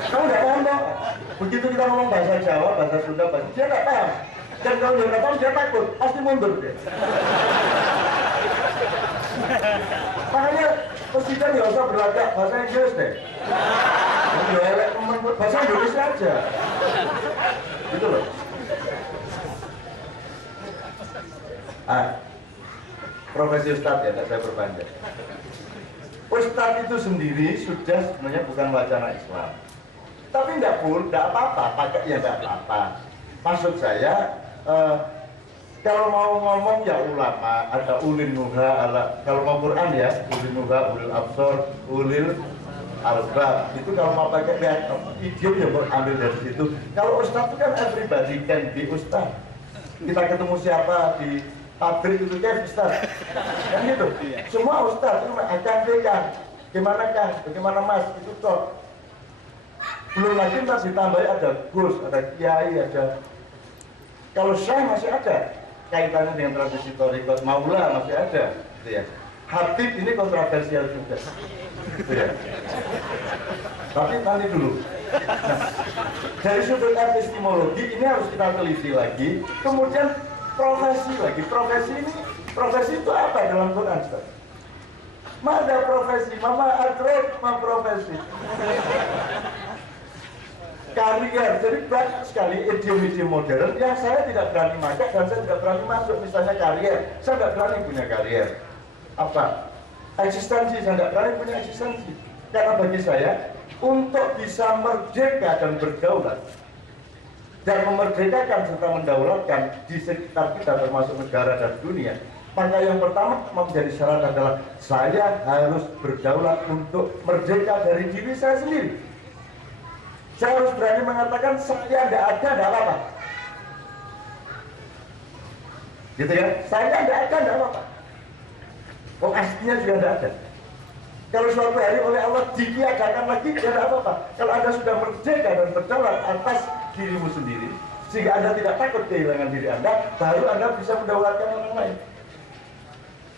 Kamu nggak paham kok. Begitu kita ngomong bahasa Jawa, bahasa Sunda, dia nggak paham. Dan kalau dia nggak paham, dia takut, pasti mundur dia. Makanya presiden nggak usah berlagak bahasa Inggris deh. Bahasa Indonesia aja. Gitu loh. Profesi Ustadz ya, saya perpanjang. Ustadz itu sendiri sudah sebenarnya bukan wacana Islam. Tapi enggak apa-apa, pakai ya enggak apa-apa. Maksud saya, kalau mau ngomong ya ulama, ada ulil nuha, kalau mau Quran ya, ulil nuha, ulil absor, ulil albab. Itu kalau mau pakai idiom ya ambil dari situ. Kalau Ustadz itu kan everybody can be Ustadz. Kita ketemu siapa di pabrik itu kan Ustaz, kan gitu. Semua Ustaz itu akan kan, gimana Kang, bagaimana Mas, itu toh. Belum lagi ntar ditambah ada Gus, ada Kiai, ada. Kalau Syekh masih ada kaitannya dengan tradisi Thariqat, Maula masih ada, gitu ya. Habib ini kontroversial juga, gitu ya. Tapi nanti dulu. Nah, dari sudut epistemologi ini harus kita teliti lagi. Kemudian profesi lagi. Profesi itu apa dalam Quran, Ustaz? Ada profesi, mama adrek, profesi. Karier, jadi banyak sekali idiom-idiom modern yang saya tidak berani pakai dan saya tidak berani masuk. Misalnya karier, saya tidak berani punya karier. Apa? Eksistensi, saya tidak berani punya eksistensi. Karena bagi saya, untuk bisa merdeka dan berdaulat dan memerdekakan serta mendaulatkan di sekitar kita termasuk negara dan dunia, maka yang pertama menjadi syarat adalah saya harus berdaulat untuk merdeka dari diri saya sendiri. Saya harus berani mengatakan saya tidak ada, tidak apa-apa. Gitu ya, saya tidak ada, tidak apa-apa. Kok aslinya juga tidak ada. Kalau suatu hari oleh Allah ditiadakan lagi, tidak apa-apa. Kalau Anda sudah merdeka dan berdaulat atas dirimu sendiri, sehingga Anda tidak takut kehilangan diri Anda, baru Anda bisa mendaulatkan orang lain.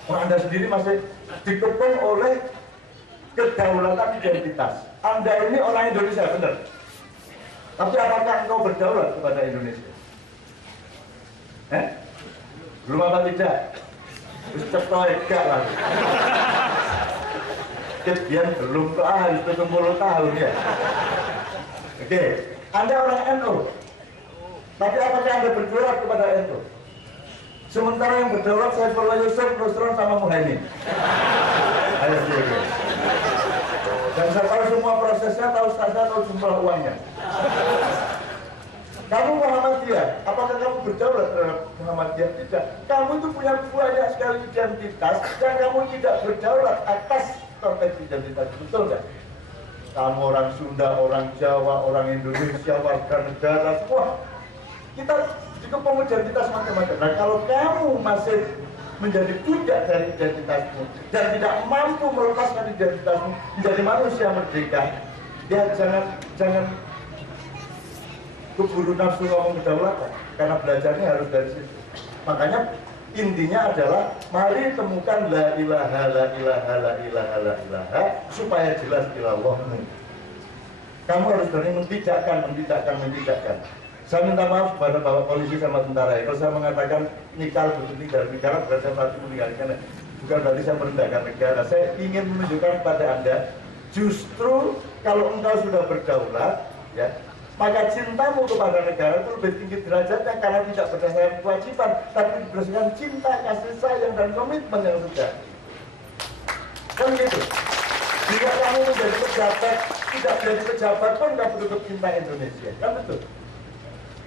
Orang Anda sendiri masih dikepung oleh kedaulatan identitas. Anda ini orang Indonesia, benar. Tapi apakah engkau berdaulat kepada Indonesia? Belum apa tidak? Terus cetoy gak lah. Kemudian belum harus 70 tahun ya. Oke, Anda orang NU. Tapi apakah Anda berdaulat kepada NU? Sementara yang berdaulat Saifullah Yusuf, Nusron sama Muhaimin. Ayo sih. Dan saya tahu semua prosesnya, tahu saja, tahu jumlah uangnya. Kamu Muhammadiyah, apakah kamu berdaulat terhadap Muhammadiyah? Tidak. Kamu itu punya banyak sekali identitas dan kamu tidak berdaulat atas konteks identitas, betul nggak? Kamu orang Sunda, orang Jawa, orang Indonesia, warga negara, semua kita dikepung identitas macam-macam. Nah, kalau kamu masih menjadi budak dari identitasmu dan tidak mampu melepaskan identitasmu menjadi manusia merdeka, ya jangan keburu nafsu ngomong kedaulatan, karena belajarnya harus dari situ. Makanya Intinya adalah mari temukan la ilaha la ilaha la ilaha la ilaha supaya jelas ilallahmu. Kamu harus berani mentidakkan. Saya minta maaf kepada bapak polisi sama tentara ya. Kalau saya mengatakan nikal betul dari negara bukan saya berarti meninggalkan, bukan berarti saya merendahkan negara. Saya ingin menunjukkan kepada Anda, justru kalau engkau sudah berdaulat, ya, maka cintamu kepada negara itu lebih tinggi derajatnya karena tidak berdasarkan kewajiban, tapi berdasarkan cinta, kasih sayang dan komitmen yang sejati. Kan gitu. Jika kamu menjadi pejabat, tidak menjadi pejabat pun nggak bertutup cinta Indonesia, kan betul.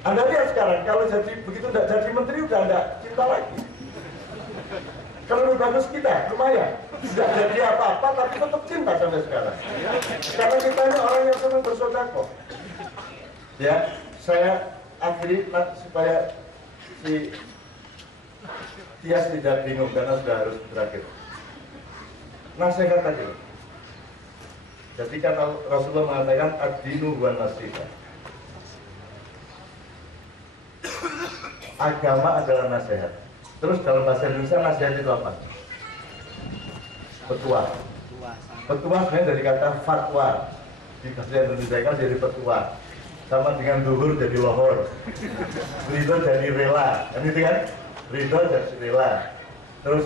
Anda lihat sekarang, kalau jadi begitu tidak jadi menteri udah nggak cinta lagi. Kalau lebih bagus kita, lumayan. Tidak jadi apa-apa, tapi tetap cinta sampai sekarang. Karena kita ini orang yang senang bersedekah. Ya, saya akhiri supaya si Tias tidak bingung karena sudah harus berakhir. Nasihat tadi. Jadi kan Rasulullah mengatakan ad-dinu wan nasihat. Agama adalah nasihat. Terus dalam bahasa Indonesia nasihat itu apa? Petua. Petua sebenarnya dari kata fatwa. Di bahasa Indonesia kan jadi petua. Sama dengan duhur jadi lohor. Ridho jadi rela. Kan itu kan? Ridho jadi rela. Terus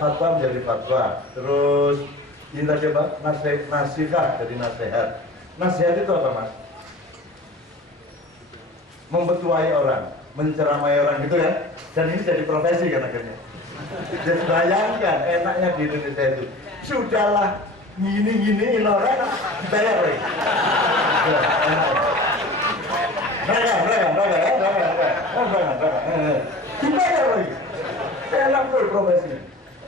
fatwa menjadi fatwa. Terus ini tadi apa? Nasihat jadi nasihat. Nasihat itu apa, Mas? Mempetuai orang, menceramai orang gitu ya. Dan ini jadi profesi kan akhirnya. Jadi bayangkan enaknya di Indonesia itu. Sudahlah gini-giniin orang dibayar lagi. Dibayar lagi. Enak tuh profesi.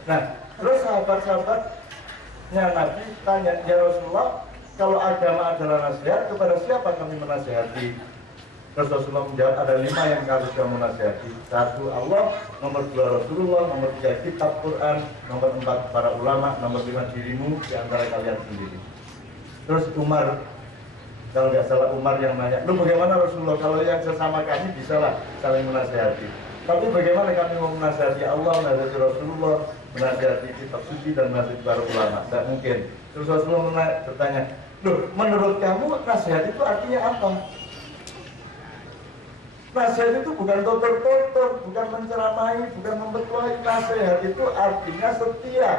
Nah, terus sahabat-sahabatnya Nabi tanya, ya Rasulullah, kalau agama adalah nasihat, kepada siapa kami menasihati? Terus Rasulullah menjawab, ada 5 yang harus kamu nasihati. 1 Allah, nomor 2 Rasulullah, nomor 3 kitab Quran, nomor 4 para ulama, nomor 5 dirimu di antara kalian sendiri. Terus Umar, kalau nggak salah Umar yang nanya, lu bagaimana Rasulullah, kalau yang sesama kami bisa lah saling menasihati. Tapi bagaimana kami mau menasihati Allah, menasihati Rasulullah, menasihati kitab suci dan menasihati para ulama? Tidak mungkin. Terus Rasulullah bertanya, loh, menurut kamu nasihat itu artinya apa? Nasihat itu bukan totor-totor, bukan menceramai, bukan mempetuai. Nasihat itu artinya setia.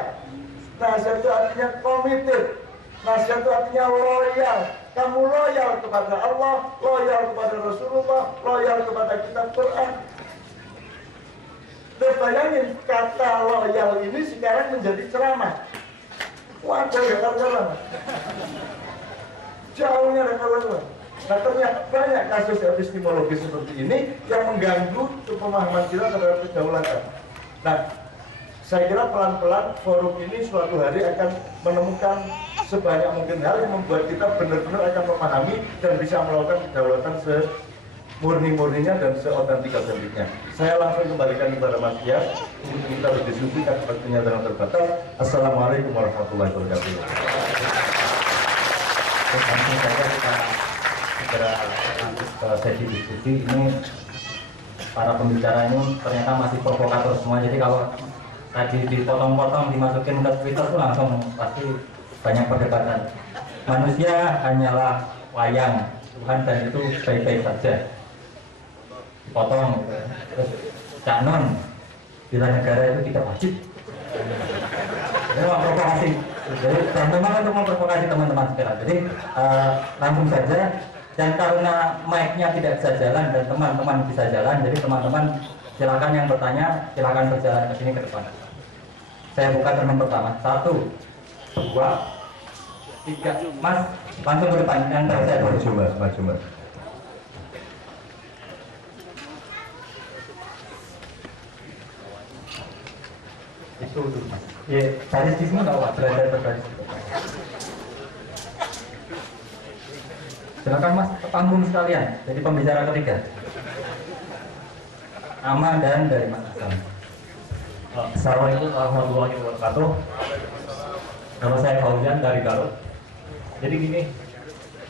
Nasihat itu artinya komited. Nasihat itu artinya loyal. Kamu loyal kepada Allah, loyal kepada Rasulullah, loyal kepada kitab Quran. Dan bayangin, kata loyal ini sekarang menjadi ceramah. Waduh, ya kawan-kawan. Jauhnya ada kawan-kawan. Nah, ternyata banyak kasus epistemologis seperti ini yang mengganggu pemahaman kita terhadap kedaulatan. Nah, saya kira pelan-pelan forum ini suatu hari akan menemukan sebanyak mungkin hal yang membuat kita benar-benar akan memahami dan bisa melakukan kedaulatan semurni-murninya dan seotentik-otentiknya. Saya langsung kembalikan kepada Mas Tias untuk kita berdiskusi karena waktunya sangat terbatas. Assalamualaikum warahmatullahi wabarakatuh. Langsung saja kita segera lanjut ke sesi diskusi. Ini para pembicara ini ternyata masih provokator semua. Jadi kalau tadi dipotong-potong dimasukin ke Twitter tuh langsung pasti banyak perdebatan. Manusia hanyalah wayang Tuhan dan itu baik-baik saja. Dipotong. Terus Cak Non bila negara itu tidak wajib. Ini memang provokasi. Jadi teman-teman untuk memprovokasi teman-teman sekarang. Jadi langsung saja. Dan karena mic-nya tidak bisa jalan dan teman-teman bisa jalan, jadi teman-teman silakan yang bertanya, silakan berjalan ke sini ke depan. Saya buka teman pertama. 1, 2, 3. Mas, langsung ke depan. Yang saya Maju mas. Itu mas. Ya, baris di sini nggak apa, belajar berbaris. Silakan Mas, ke panggung sekalian. Jadi pembicara ketiga. Nama dan dari Mas Asam. Assalamualaikum warahmatullahi wabarakatuh. Nama saya Fauzan dari Garut. Jadi gini,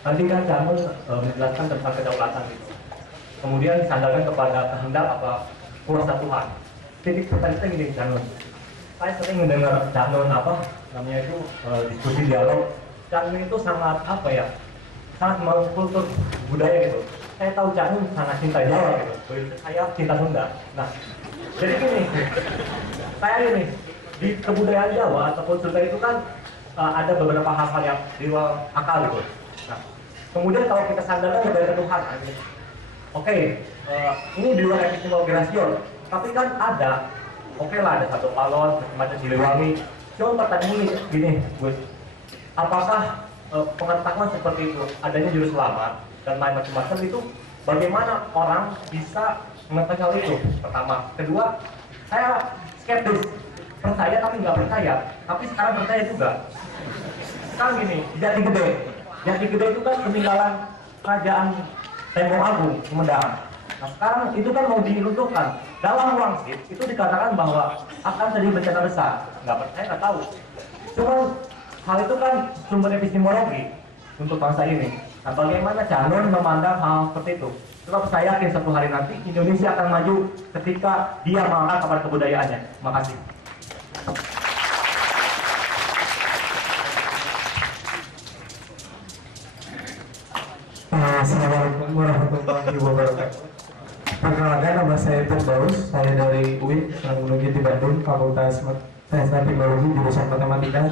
tadi kan kamu menjelaskan tentang kedaulatan itu. Kemudian disandarkan kepada kehendak apa kuasa Tuhan. titik pertanyaan gini, Canun. Saya sering mendengar Canun namanya itu diskusi dialog. Canun itu sangat sangat mengkultur budaya gitu. Saya tahu Canun sangat cinta Jawa gitu. Saya cinta Sunda. Nah, jadi gini, saya ini di kebudayaan Jawa ataupun Sunda itu kan ada beberapa hal-hal yang di luar akal gitu. Nah, kemudian kalau kita sandarkan kepada Tuhan, oke, ini di luar epistemologi rasio, tapi kan ada, lah ada satu palon, macam Siliwangi. Cuma pertanyaan ini gini, Gus, apakah pengetahuan seperti itu, adanya juru selamat dan lain macam-macam itu, bagaimana orang bisa mengetahui hal itu? Pertama, kedua, saya skeptis, percaya tapi nggak percaya, tapi sekarang percaya juga. Sekarang gini, Jati Gede itu kan peninggalan kerajaan Tempo Agung Sumedang. Nah sekarang itu kan mau diruntuhkan. Dalam wangsit itu dikatakan bahwa akan terjadi bencana besar. Nggak percaya, nggak tahu. Cuma hal itu kan sumber epistemologi untuk bangsa ini. Nah bagaimana Canun memandang hal seperti itu? Sebab saya yakin suatu hari nanti Indonesia akan maju ketika dia mengangkat kepada kebudayaannya. Makasih. Assalamualaikum warahmatullahi wabarakatuh. Perkenalkan, nama saya Firdaus, saya dari UIN, sedang menuju di Bandung, Fakultas Sains dan Teknologi, jurusan Matematika.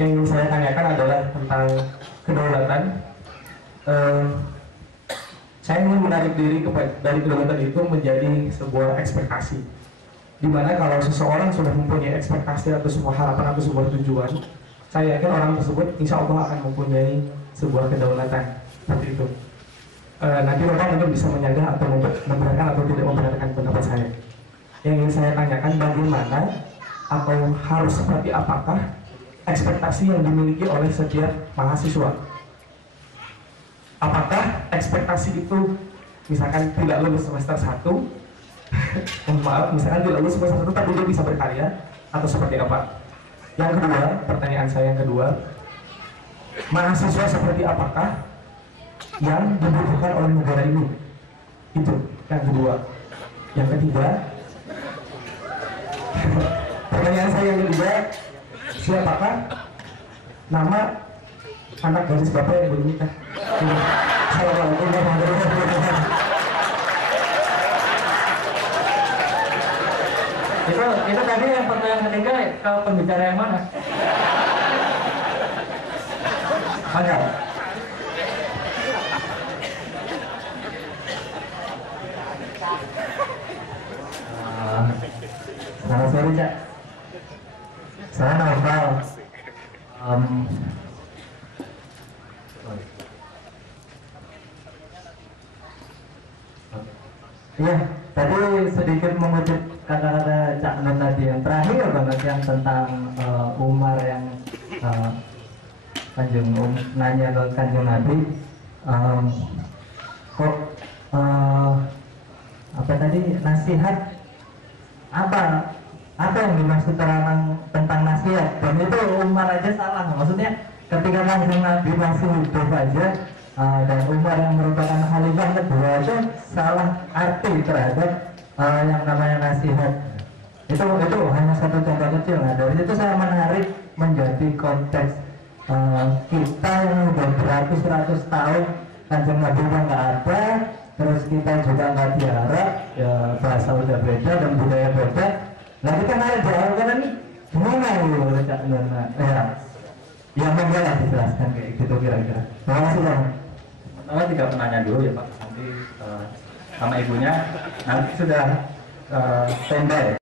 Yang ingin saya tanyakan adalah tentang kedaulatan. Saya ingin menarik diri dari kedaulatan itu menjadi sebuah ekspektasi. Dimana kalau seseorang sudah mempunyai ekspektasi atau sebuah harapan atau sebuah tujuan, saya yakin orang tersebut insya Allah akan mempunyai sebuah kedaulatan. Seperti itu. Nanti Bapak mungkin bisa menyanggah atau membenarkan atau tidak membenarkan pendapat saya. Yang ingin saya tanyakan, bagaimana atau harus seperti apakah ekspektasi yang dimiliki oleh setiap mahasiswa? Apakah ekspektasi itu misalkan tidak lulus semester 1 maaf, misalkan tidak lulus semester 1 tapi dia bisa berkarya, atau seperti apa? Yang kedua, pertanyaan saya yang kedua, mahasiswa seperti apakah yang dibutuhkan oleh negara ini? Itu yang kedua. Yang ketiga, pertanyaan saya yang ketiga, siapakah nama anak gadis Bapak yang belum nikah? Assalamualaikum warahmatullahi wabarakatuh. Itu tadi yang pertanyaan ketiga ke pembicara yang mana? Ada. Selamat sore, Cak. Saya Novel. Iya, tadi sedikit mengutip kata-kata Cak Nun tadi yang terakhir banget yang tentang Umar yang nanya ke Kanjeng Nabi, apa tadi nasihat, apa yang dimaksud tentang nasihat, dan itu Umar aja salah. Maksudnya ketika Kanjeng Nabi masih hidup aja dan Umar yang merupakan khalifah kedua itu salah arti terhadap yang namanya nasihat. Itu hanya satu contoh kecil. Nah dari situ saya menarik menjadi konteks kita yang udah beratus-ratus tahun Kanjeng Nabi nggak ada, terus kita juga nggak diharap, ya bahasa udah beda dan budaya beda. Nah kita nggak jauh kan ini gimana ya monggo lah dijelaskan kayak gitu kira-kira. Terima kasih Bang. Pertama tidak menanya dulu ya Pak, nanti sama ibunya nanti sudah standby.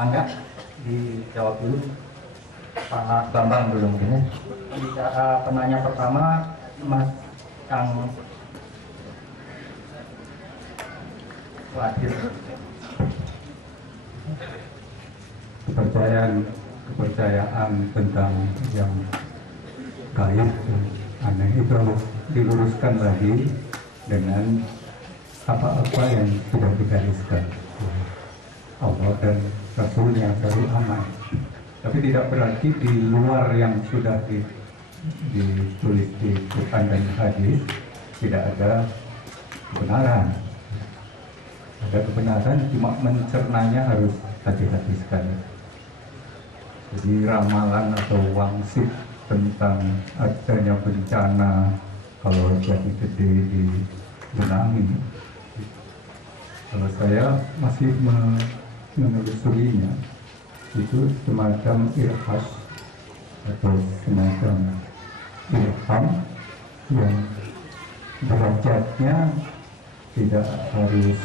Enggak dijawab dulu Pak Bambang dulu mungkin ya. Bicara penanya pertama Mas Kang Wadir. Kepercayaan tentang yang gaib dan aneh itu diluruskan lagi dengan apa-apa yang sudah digariskan Allah dan Rasulnya dari aman. Tapi tidak berarti di luar yang sudah ditulis di Quran dan hadis tidak ada kebenaran. ada kebenaran, cuma mencernanya harus hati-hati sekali. Jadi ramalan atau wangsit tentang adanya bencana kalau jadi gede di tsunami, kalau saya masih menelusurinya, itu semacam irhas atau semacam ilham yang derajatnya tidak harus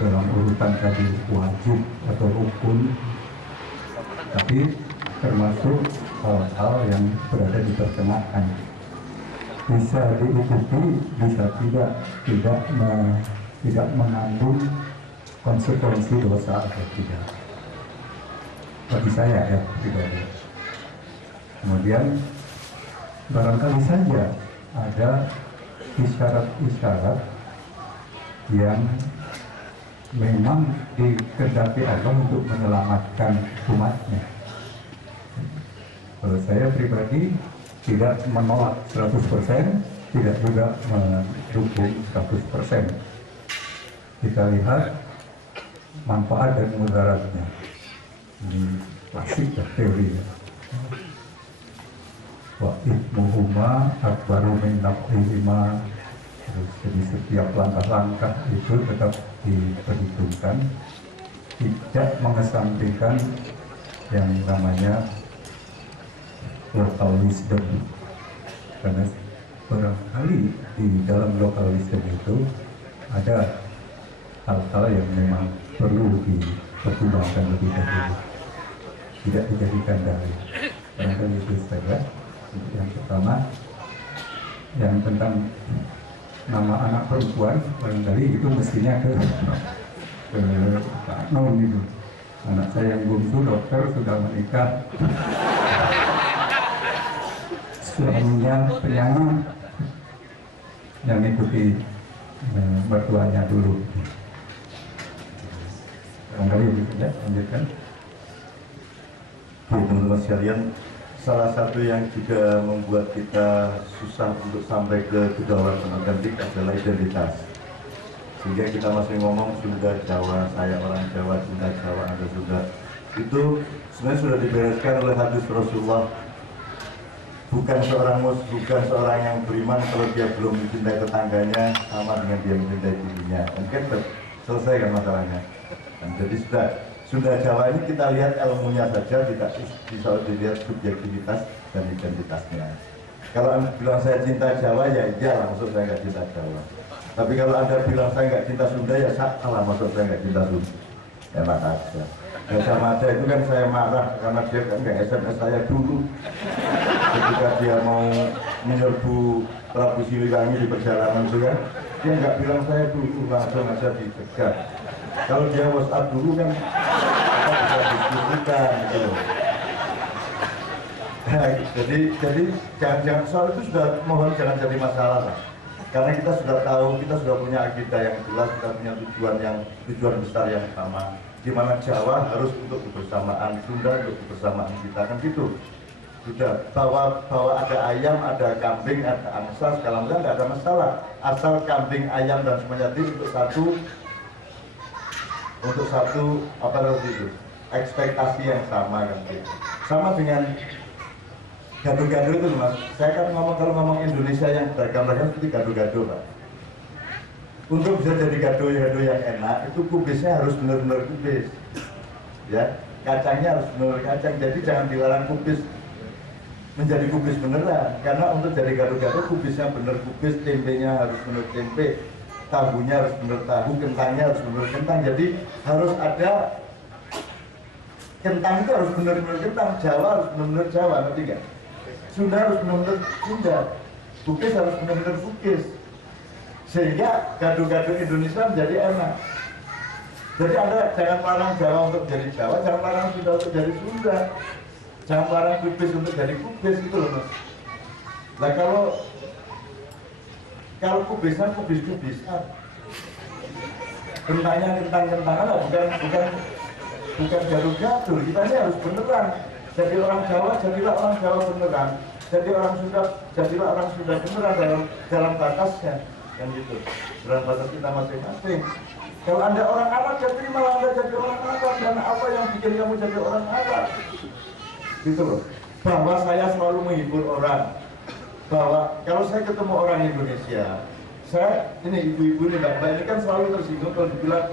dalam urutan tadi wajib atau rukun, tapi termasuk hal-hal yang berada di pertengahan, bisa diikuti, bisa tidak mengandung konsekuensi dosa atau tidak, bagi saya ya pribadi. Kemudian barangkali saja ada isyarat-isyarat yang memang dikehendaki Allah untuk menyelamatkan umatnya. Kalau saya pribadi tidak menolak 100%, tidak juga mendukung 100%. Kita lihat manfaat dan mudaratnya. Ini klasik teorinya. Wa ithmuhuma akbaru min naf'ihima. Terus jadi setiap langkah-langkah itu tetap diperhitungkan, tidak mengesampingkan yang namanya local wisdom, karena barangkali di dalam local wisdom itu ada hal-hal yang memang perlu dipertimbangkan lebih dahulu, tidak dijadikan dalil. Barangkali itu saja. Yang pertama, yang tentang nama anak perempuan, barangkali itu mestinya ke Pak Non itu. Anak saya yang bungsu dokter sudah menikah, suaminya penyanyi, yang ikuti mertuanya dulu. Barangkali itu saja, lanjutkan. Teman-teman sekalian, salah satu yang juga membuat kita susah untuk sampai ke kedaulatan otentik adalah identitas. Sehingga kita masih ngomong Sunda Jawa, saya orang Jawa, Sunda Jawa, Anda Sunda. Itu sebenarnya sudah dibereskan oleh hadis Rasulullah. Bukan seorang yang beriman kalau dia belum mencintai tetangganya sama dengan dia mencintai dirinya. Mungkin selesai kan masalahnya. Dan jadi sudah Sunda Jawa ini kita lihat ilmunya saja, tidak bisa dilihat subjektivitas dan identitasnya. Kalau Anda bilang saya cinta Jawa, ya iyalah, maksud saya nggak cinta Jawa. Tapi kalau Anda bilang saya nggak cinta Sunda, ya salah, maksud saya nggak cinta Sunda. Enak aja. Gajah Mada itu kan saya marah karena dia kan nggak SMS saya dulu. Ketika dia mau menyerbu Prabu Siliwangi di perjalanan itu kan, dia nggak bilang saya dulu, langsung aja dicegat. Kalau dia WhatsApp dulu kan kita bisa diskusikan gitu. Nah, jadi jangan soal itu sudah mohon jangan jadi masalah lah. Karena kita sudah tahu, kita sudah punya akidah yang jelas, kita punya tujuan besar yang sama. Di mana Jawa harus untuk kebersamaan, Sunda untuk kebersamaan kita kan gitu. Sudah bahwa ada ayam, ada kambing, ada angsa, segala macam nggak ada masalah. Asal kambing, ayam dan semuanya itu untuk satu apa namanya itu ekspektasi yang sama kan gitu. Sama dengan gado-gado itu mas. Saya kan kalau ngomong Indonesia yang beragam-beragam seperti gado-gado pak. Untuk bisa jadi gado-gado yang enak itu kubisnya harus benar-benar kubis. Ya, kacangnya harus benar kacang. Jadi jangan dilarang kubis menjadi kubis beneran. Karena untuk jadi gado-gado kubisnya benar kubis, tempenya harus benar tempe, tahunya harus benar tahu, kentangnya harus benar kentang. Jadi harus ada kentang itu harus benar-benar kentang, Jawa harus benar-benar Jawa, ngerti nggak? Sunda harus benar-benar Sunda, Bugis harus benar-benar Bugis. Sehingga gado-gado Indonesia menjadi enak. Jadi Anda jangan larang Jawa untuk jadi Jawa, jangan larang Sunda untuk jadi Sunda, jangan larang Kubis untuk jadi Kubis gitu loh mas. Nah kalau kubisan kubis-kubisan, kentangnya kentang-kentangan lah, bukan gaduh-gaduh. Kita ini harus beneran. Jadi orang Jawa, jadilah orang Jawa beneran. Jadi orang Sunda, jadilah orang Sunda beneran dalam batasnya, kan gitu. Dalam batas kita masing-masing. Kalau Anda orang Arab, ya terimalah Anda jadi orang Arab. Karena apa yang bikin kamu jadi orang Arab? Gitu loh. Bahwa saya selalu menghibur orang. Bahwa kalau saya ketemu orang Indonesia, saya, ini ibu-ibu ini, mbak ini kan selalu tersinggung kalau dibilang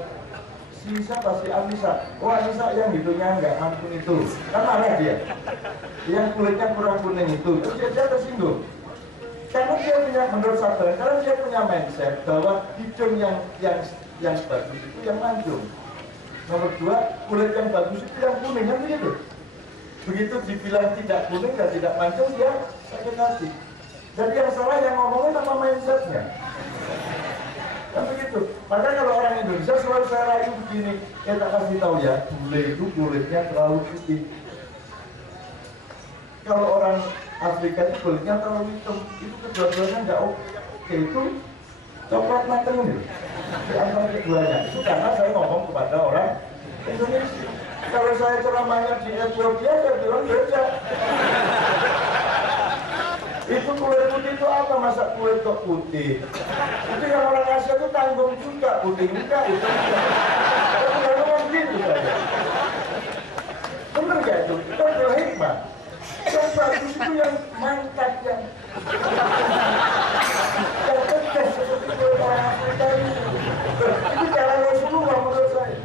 si siapa, si Anissa, oh Anissa yang hidungnya nggak ampun itu, kan marah dia, yang kulitnya kurang kuning itu, terus dia tersinggung. Karena dia punya, menurut saya, karena dia punya mindset bahwa hidung yang bagus itu yang mancung. Nomor dua, kulit yang bagus itu yang kuning, kan begitu. Begitu dibilang tidak kuning dan tidak mancung, dia sakit hati. Jadi yang salah yang ngomongin apa mindsetnya. Kan begitu. Maka kalau orang Indonesia selalu saya rayu begini, kita kasih tahu ya, bule itu kulitnya terlalu putih. Kalau orang Afrika itu kulitnya terlalu hitam, itu kedua-duanya nggak oke. Itu coklat mateng gitu. Di antara keduanya. Itu karena saya ngomong kepada orang Indonesia. Kalau saya ceramahnya di Ethiopia, saya bilang beda. Itu kulit putih itu apa? Masa kulit kok putih? Itu yang orang Asia itu tanggung juga, putih enggak itu. Tapi nggak ngomong gitu saya. Bener nggak itu? Itu adalah hikmah. Yang bagus itu yang mangkat, yang tegas seperti kulit orang Afrika itu. Itu cara Rasulullah menurut saya.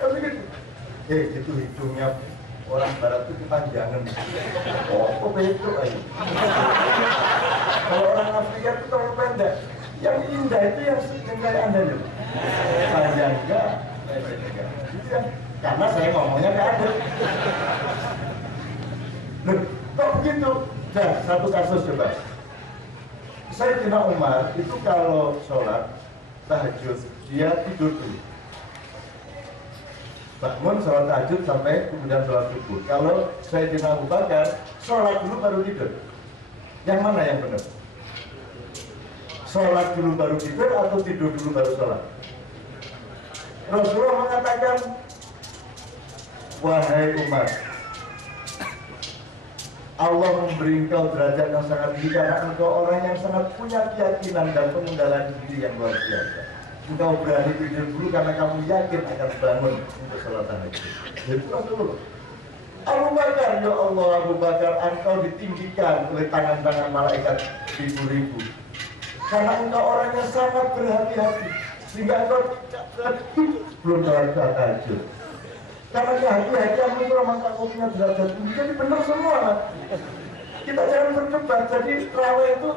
Tapi gitu. Itu hidungnya orang barat itu kepanjangan. Oh, kok begitu aja. Kalau orang Afrika itu terlalu pendek. Yang indah itu yang kayak Anda loh. Panjang enggak, pendek enggak. Itu yang, karena saya ngomongnya nggak ada. Loh, kok begitu? Nah, satu kasus coba. Sayyidina Umar itu kalau sholat tahajud, dia tidur dulu. Bangun sholat tahajud sampai kemudian sholat subuh. Kalau Sayyidina Abu Bakar sholat dulu baru tidur. Yang mana yang benar? Sholat dulu baru tidur atau tidur dulu baru sholat? Rasulullah mengatakan, wahai Umar, Allah memberi engkau derajat yang sangat tinggi karena engkau orang yang sangat punya keyakinan dan pengendalian diri yang luar biasa. Engkau berani tidur dulu karena kamu yakin akan bangun untuk sholat tahajud. Itu Rasulullah. Abu Bakar, ya Allah Abu Bakar, engkau ditinggikan oleh tangan-tangan malaikat ribu-ribu. Karena engkau orang yang sangat berhati-hati, sehingga engkau belum sholat tahajud. Karena kehati-hatian itu maka kau punya derajat tinggi. Jadi benar semua. Kita jangan berdebat. Jadi terawih itu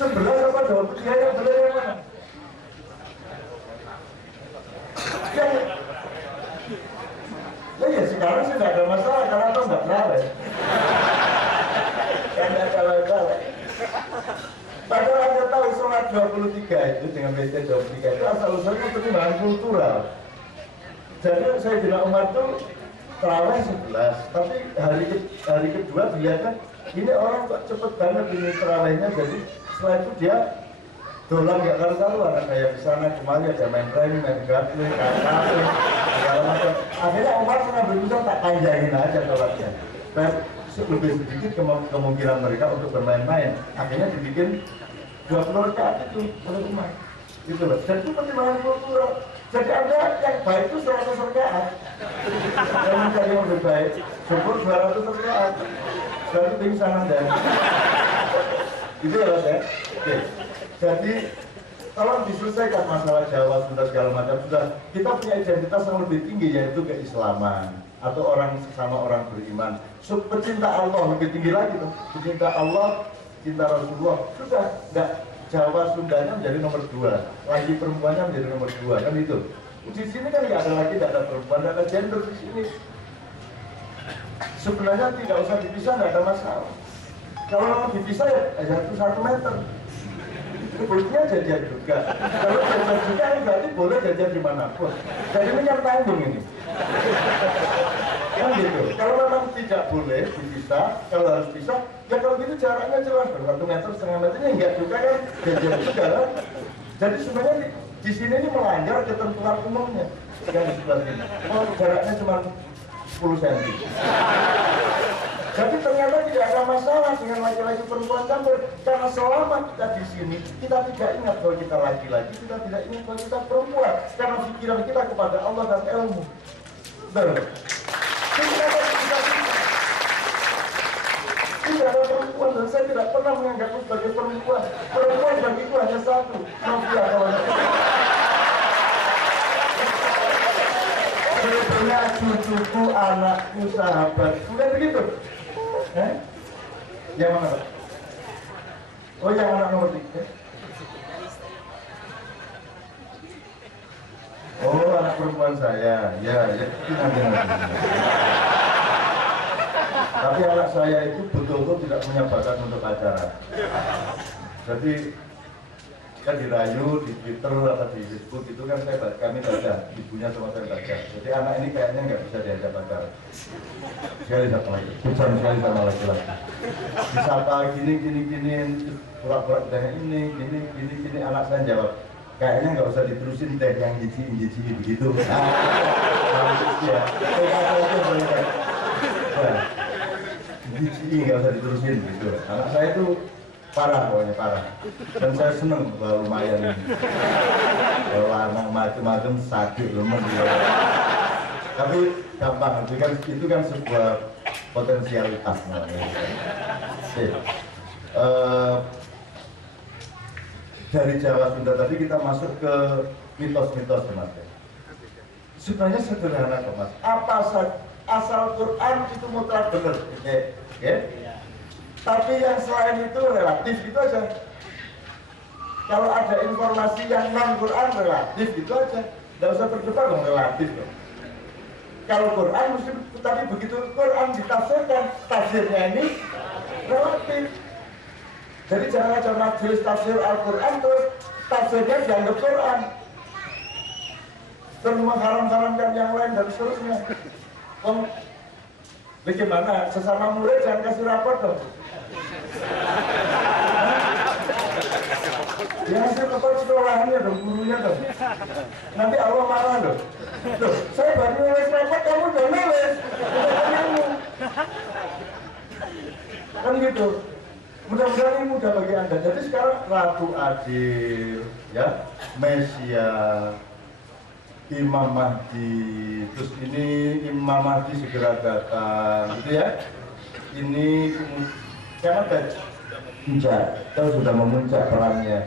11 apa 23 yang benar yang mana? Ya sekarang sih tidak ada masalah karena itu nggak terawih. Karena kalau padahal Anda tahu sholat 23 itu dengan BT 23 itu asal-usulnya pertimbangan kultural. Jadi Sayyidina Umar itu terawih 11, tapi hari kedua dilihatkan ini orang kok cepet banget ini terawihnya, jadi setelah itu dia dolan nggak karu-karuan, kayak di sana kemari ada main remi, main gatling, kakak, segala macam. Akhirnya Umar pernah berbicara tak panjangin aja sholatnya. Dan lebih sedikit kemungkinan mereka untuk bermain-main. Akhirnya dibikin 20 rakaat itu oleh Umar. Gitu loh. Dan itu pertimbangan kultural. Jadi Anda yang baik itu 100 rakaat. Yang mencari yang lebih baik, syukur 200 rakaat. Sudah itu pingsan Anda. Gitu ya Mas ya. Oke. Jadi tolong diselesaikan masalah Jawa, Sunda segala macam. Sudah kita punya identitas yang lebih tinggi yaitu keislaman atau orang sesama orang beriman. Pecinta Allah lebih tinggi lagi tuh. Pecinta Allah, cinta Rasulullah. Sudah enggak Jawa Sundanya menjadi nomor 2, lagi perempuannya menjadi nomor 2 kan itu. Di sini kan nggak ada lagi, tidak ada perempuan, tidak ada gender di sini. Sebenarnya tidak usah dipisah, nggak ada masalah. Kalau mau dipisah ya 1 meter. Bolehnya jajan juga. Kalau jajan juga berarti boleh jajan dimanapun. Jadi ini yang tanggung ini. Kan gitu. Kalau memang tidak boleh dipisah, kalau harus pisah, ya kalau gitu jaraknya jelas. 1 meter, setengah meternya enggak juga kan. Jajan juga kan. Jadi sebenarnya di sini ini melanggar ketentuan umumnya. Yang di sebelah sini. Oh, jaraknya cuma 10 cm. Jadi ternyata tidak ada masalah dengan laki-laki perempuan campur. Karena selama kita di sini, kita tidak ingat bahwa kita laki-laki, kita tidak ingat bahwa kita perempuan. Karena pikiran kita kepada Allah dan ilmu. Betul. Tidak ada perempuan dan saya tidak pernah menganggapmu sebagai perempuan. Perempuan bagi itu hanya satu, Novia kawan. Sebetulnya cucuku, anakku, sahabat. Bukan begitu? Yang mana, Pak? Oh, yang anak nomor 3. Oh, anak perempuan saya. Ya, itu nanti. Tapi anak saya itu betul-betul tidak punya bakat untuk acara. Jadi kan dirayu di Twitter atau di Facebook itu kan kami baca, ibunya sama saya baca. Jadi anak ini kayaknya nggak bisa diajak pacaran. Sekali sama lagi, susah sekali sama laki-laki. Disapa gini, pura-pura ditanya ini, gini, anak saya jawab, kayaknya nggak usah diterusin teh yang jici begitu. Ya, jici nggak usah diterusin gitu. Anak saya itu parah, pokoknya parah. Dan saya seneng bahwa lumayan ini. Kalau anak macam-macam sakit lemes gitu. Tapi gampang, itu kan sebuah potensialitas namanya. Dari Jawa Sunda tadi kita masuk ke mitos-mitos, Mas. Sebenarnya sederhana kok, Mas. Asal Quran itu mutlak benar, oke? Tapi yang selain itu relatif gitu aja. Kalau ada informasi yang non Quran relatif gitu aja, nggak usah berdebat dong relatif dong. Kalau Quran mesti, tapi begitu Quran ditafsirkan, tafsirnya ini relatif. Jadi jangan ada majelis tafsir Al-Quran terus tafsirnya dianggap Quran, terus mengharam-haramkan yang lain dan seterusnya. Bagaimana? Sesama murid jangan kasih rapor dong. Ya hasil rapor sekolahannya dong, gurunya dong. Nanti Allah marah loh. Loh, saya baru nulis rapor, kamu udah nulis. Kan gitu. Mudah-mudahan ini mudah bagi Anda. Jadi sekarang Ratu Adil, ya, Mesia, Imam Mahdi, terus ini Imam Mahdi segera datang, gitu ya. Ini karena puncak, kalau sudah memuncak perannya.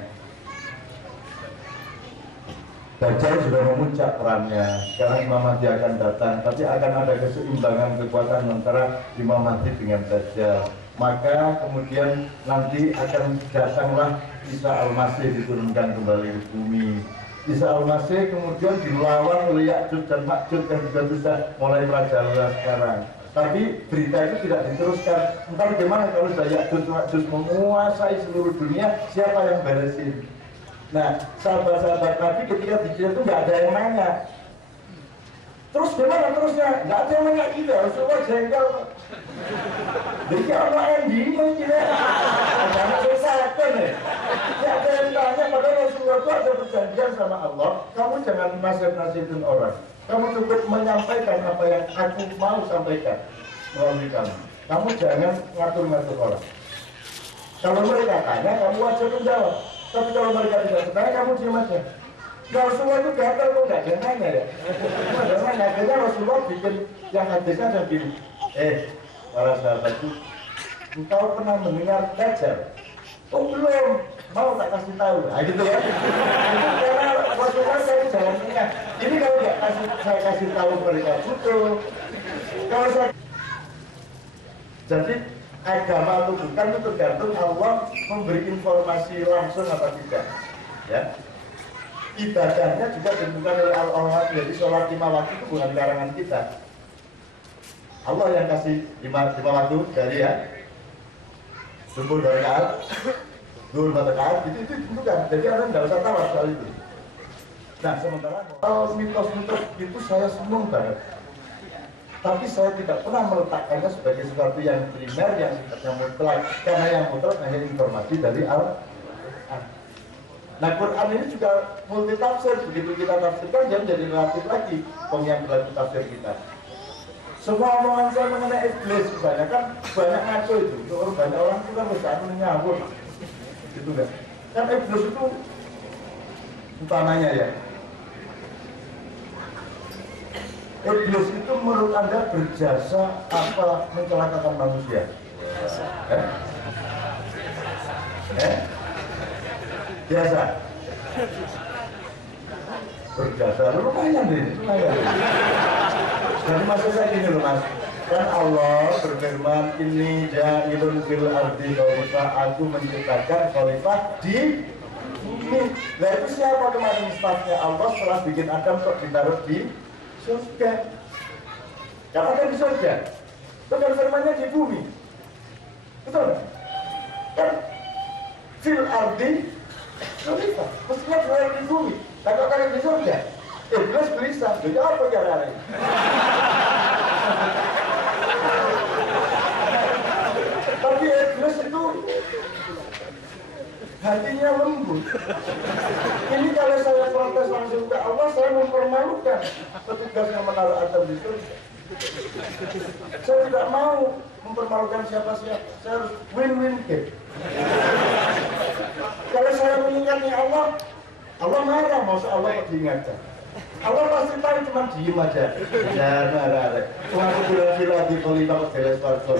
Dajjal sudah memuncak perannya. Sekarang Imam Mahdi akan datang, tapi akan ada keseimbangan kekuatan antara Imam Mahdi dengan Dajjal. Maka kemudian nanti akan datanglah Isa Al-Masih diturunkan kembali ke bumi. Isa Al-Masih kemudian dilawan oleh Ya'juj dan Ma'juj yang juga sudah mulai merajalela sekarang. Tapi berita itu tidak diteruskan. Entah bagaimana kalau sudah Ya'juj Ma'juj menguasai seluruh dunia, siapa yang beresin? Nah, sahabat-sahabat Nabi ketika dikirim itu nggak ada yang nanya. Terus gimana terusnya? Nggak ada yang nanya gitu, Rasulullah jengkel. Jadi orang ending mungkin ya. Anak bersahkan ya. Ya ada yang tanya, padahal Rasulullah itu ada perjanjian sama Allah. Kamu jangan nasihat-nasihatin orang. Kamu cukup menyampaikan apa yang aku mau sampaikan melalui kamu. Kamu jangan ngatur-ngatur orang. Kalau mereka tanya, kamu wajib menjawab. Tapi kalau mereka tidak bertanya, kamu diam aja. Nah, Rasulullah itu gagal kok nggak ada nanya ya. Cuma ada nanya, akhirnya Rasulullah bikin yang hadisnya dan gini. Para sahabatku, engkau pernah mendengar Dajjal? Oh belum, mau tak kasih tahu. Nah gitu ya. Karena Rasulullah saya jalan tengah. Ini kalau nggak saya kasih tahu mereka butuh. Kalau saya jadi agama atau bukan itu tergantung Allah memberi informasi langsung apa tidak. Ya. Ibadahnya juga ditentukan oleh Allah. Jadi sholat 5 waktu itu bukan karangan kita. Allah yang kasih 5 waktu dari ya subuh 2 rakaat, zuhur 4 rakaat, itu ditentukan. Jadi Anda nggak usah tahu soal itu. Nah sementara kalau mitos-mitos itu saya senang banget. Tapi saya tidak pernah meletakkannya sebagai sesuatu yang primer, yang sifatnya mutlak. Karena yang mutlak hanya informasi dari Al-Quran. Nah Quran ini juga multi tafsir. Begitu kita tafsirkan dia menjadi relatif lagi yang berlaku tafsir kita. Semua omongan saya mengenai iblis misalnya kan banyak ngaco itu. Banyak orang itu kan udah menyambut gitu kan. Kan iblis itu utamanya ya. Iblis itu menurut Anda berjasa apa mencelakakan manusia? Biasa. Berjasa, lumayan ini, lumayan. Jadi maksud saya gini loh mas, kan Allah berfirman ini ja'ilun fil ardi khalifah, aku menciptakan khalifah di bumi. Nah itu siapa kemarin stafnya Allah setelah bikin Adam kok ditaruh di surga? Karena kan di surga, itu kan firmannya di bumi, betul nggak? Kan fil ardi khalifah, mestinya berada di bumi. Tapi kalau di surga, iblis gelisah, jadi apa caranya? Tapi iblis itu hatinya lembut. Ini kalau saya protes langsung ke Allah, saya mempermalukan petugas yang menaruh Adam di surga. Saya tidak mau mempermalukan siapa-siapa, saya harus win-win game. Kalau saya mengingati Allah, Allah marah, maksud Allah kok diingatkan. Allah pasti tahu cuma diem aja. Jangan marah. Cuma aku bilang bilang di politik kok jelas warga.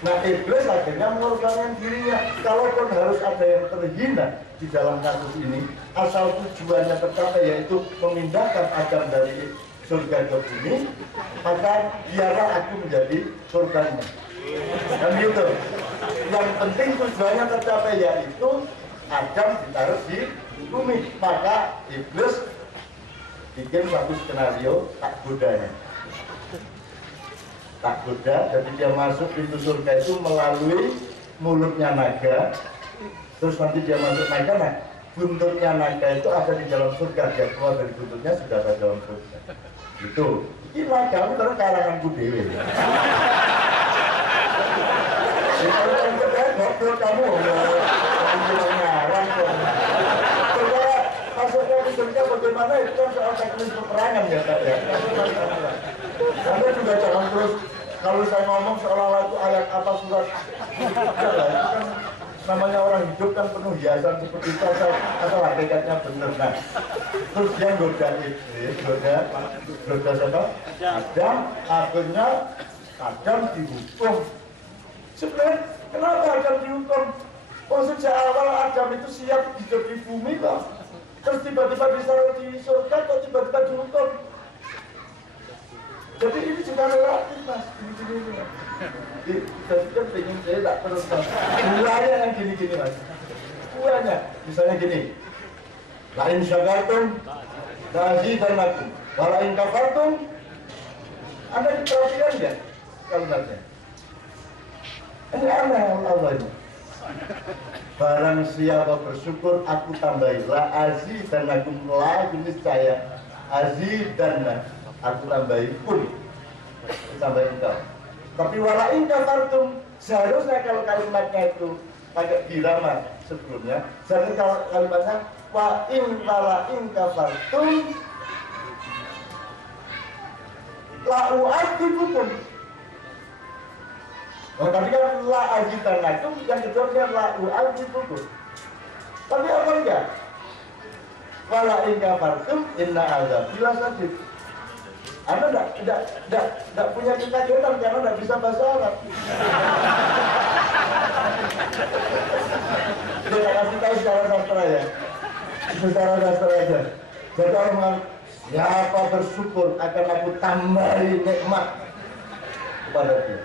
Nah iblis akhirnya mengorbankan dirinya. Kalaupun harus ada yang terhina di dalam kasus ini, asal tujuannya tercapai yaitu memindahkan Adam dari surga ke bumi, maka biarlah aku menjadi surganya. Dan gitu. Yang penting tujuannya tercapai yaitu Adam ditaruh di bumi. Maka iblis bikin satu skenario tak godanya. Tak goda, jadi dia masuk pintu surga itu melalui mulutnya naga. Terus nanti dia masuk naga, nah buntutnya naga itu ada di dalam surga. Dia keluar dari buntutnya sudah ada dalam surga. Itu. Ini naga terus karanganku dewe. Kalau ngobrol kamu ngarang kok. Coba masuknya ke surga bagaimana itu kan soal teknis peperangan ya Pak ya. Anda juga jangan terus kalau saya ngomong seolah-olah itu ayat apa surat. Itu kan namanya orang hidup kan penuh hiasan seperti itu asal hakikatnya benar. Nah, terus dia goda iblis, goda siapa? Adam, akhirnya Adam dihukum. Sebenarnya kenapa Adam dihukum? Oh sejak awal Adam itu siap hidup di bumi kok. Terus tiba-tiba ditaruh di surga kok tiba-tiba dihukum. Jadi ini juga relatif mas, gini-gini mas. Jadi kan pengen saya tak terus mas. Mulanya yang gini-gini mas. Mulanya, misalnya gini. Lain syakartum, la'azidannakum, walain kafartum. Anda diperhatikan ya kalimatnya? Ini aneh Allah ini. Barang siapa bersyukur aku tambahi la'azidannakum, la jenis saya azidanna, aku tambahi pun tambahi engkau. Tapi walain kafartum, seharusnya kalau kalimatnya itu pakai dirama sebelumnya, seharusnya kalau kalimatnya wa in walain kafartum la u'adzibukum. Oh, tadi kan la azidannakum, yang kedua kan la u'adzibukum. Tapi apa enggak? Wala in kafartum inna azabi lasadid. Anda enggak punya kekagetan karena enggak bisa bahasa Arab. Kita kasih tahu secara sastra ya. Secara sastra aja. Jadi orang siapa bersyukur akan aku tambahi nikmat kepada dia.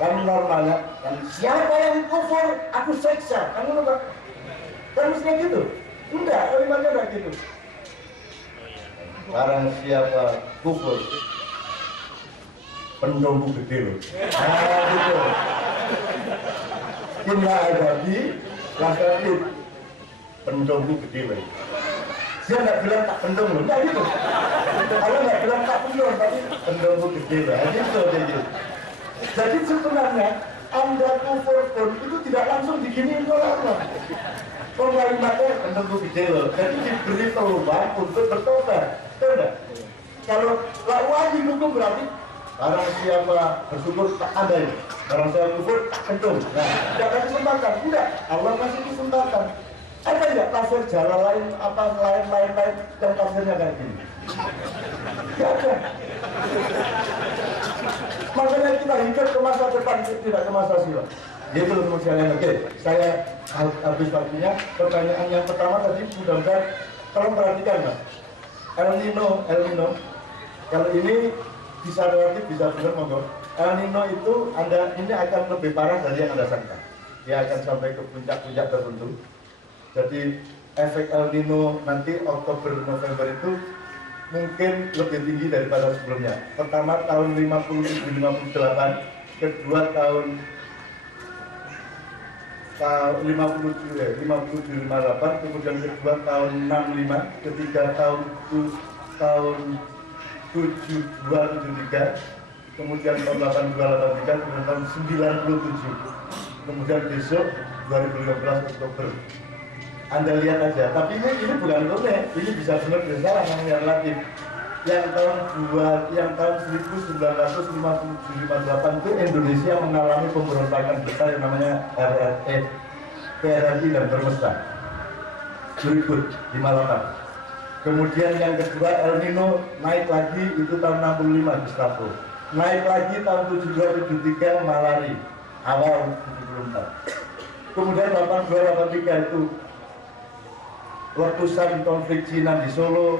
Kan normalnya, kan siapa yang kufur aku seksa. Kamu lupa? Kan mestinya gitu. Enggak, kalimatnya enggak gitu. Barang siapa kufur, pendongku gede loh. Nah gitu. Inna azabi lasadid, pendongku gede loh. Dia nggak bilang tak pendong loh, enggak gitu. Kalau nggak bilang tak pendong, tapi pendongku gede loh. Gitu gitu. Jadi sebenarnya Anda kufur pun itu tidak langsung diginiin oleh Allah. kalimatnya menunggu video, jadi diberi peluang untuk bertobat, betul nggak? Kalau wajib hukum berarti barang siapa bersyukur tak ada ini, barang siapa kufur tak kentung. Nah, tidak ada kesempatan, tidak. Allah kasih kesempatan. Ada nggak tafsir jalan lain, apa lain yang tafsirnya kayak gini? Tidak ada. Makanya kita hidup ke masa depan, tidak ke masa silam. Gitu loh teman-teman. Oke, saya habis waktunya. Pertanyaan yang pertama tadi mudah-mudahan tolong perhatikan mas. El Nino. Kalau ini bisa relatif, bisa benar monggo. El Nino itu ini akan lebih parah dari yang Anda sangka. Dia akan sampai ke puncak-puncak tertentu. Jadi efek El Nino nanti Oktober November itu mungkin lebih tinggi daripada sebelumnya. Pertama tahun 57-58, kedua tahun 57-58, kemudian kedua tahun 65, ketiga tahun 72-73, kemudian tahun 82-83, kemudian tahun 97, kemudian besok 2015 Oktober. Anda lihat aja, tapi ini bukan rumit, ini bisa benar bisa salah namanya relatif. Yang tahun 1957-58 itu Indonesia mengalami pemberontakan besar yang namanya PRRI dan Bermesta 2058. Kemudian yang kedua El Nino naik lagi itu tahun 65 Gestapo, naik lagi tahun 72-73 Malari awal 74. Kemudian 82-83 itu letusan konflik Cina di Solo,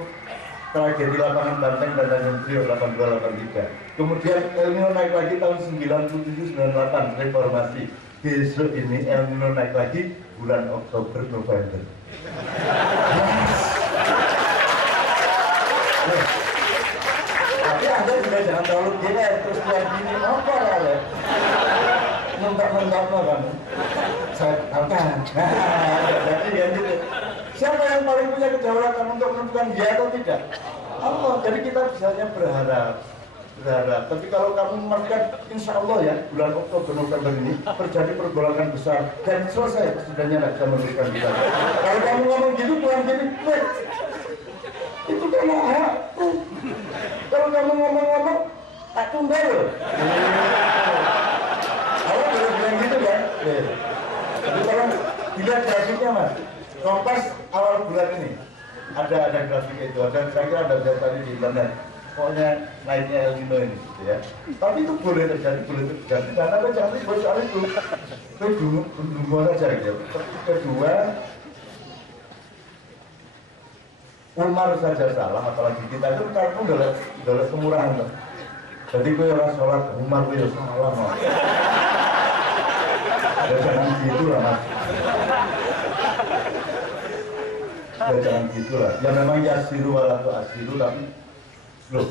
tragedi lapangan Banteng dan Tanjung Priok 82-83. Kemudian El Nino naik lagi tahun 97-98 reformasi. Besok ini El Nino naik lagi bulan Oktober November. Tapi Anda juga jangan terlalu gila terus lihat gini apa ya? Nembak kan? Saya akan. Jadi yang gitu. Siapa yang paling punya kedaulatan untuk menentukan dia atau tidak? Allah. Jadi kita bisanya berharap. Tapi kalau kamu memastikan insya Allah ya bulan Oktober November ini terjadi pergolakan besar dan selesai setidaknya tidak bisa memberikan kita. Kalau kamu ngomong gitu Tuhan gini, itu karena hakku. Kalau kamu ngomong tak tunda loh. Allah boleh bilang gitu kan? Jadi kalau dilihat grafiknya mas. Kompas awal bulan ini ada grafik itu, dan saya kira ada tadi di internet. Pokoknya naiknya El Nino ini, gitu ya. Tapi itu boleh terjadi. Dan Anda jangan ribut soal itu. Itu dulu saja gitu. Kedua, Umar saja salah, apalagi kita itu karena udah kemurahan tuh. Jadi gue orang sholat Umar gue salah mas. Ya jangan gitu lah mas. Ya jangan gitu lah. Ya memang yasiru walatu asiru, tapi loh,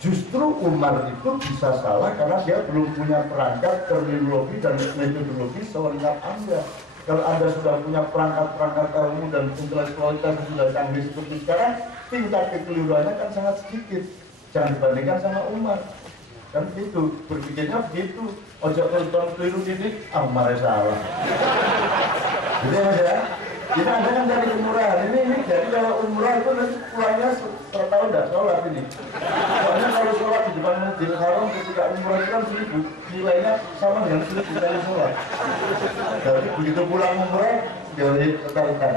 justru Umar itu bisa salah karena dia belum punya perangkat, terminologi dan metodologi selengkap Anda. Kalau Anda sudah punya perangkat ilmu dan intelektualitas yang sudah canggih seperti sekarang, tingkat kekeliruannya kan sangat sedikit. Jangan dibandingkan sama Umar. Kan itu, berpikirnya begitu. Ojo keliru ini, Umar salah. Jadi ya, kita Anda kan dari umrah. Ini jadi kalau umrah itu nanti pulangnya setahun tidak sholat ini. Soalnya kalau sholat di depan Masjidil Haram ketika umrah itu kan 1000, nilainya sama dengan 1000 kali sholat. Jadi begitu pulang umrah, jadi ketahuan.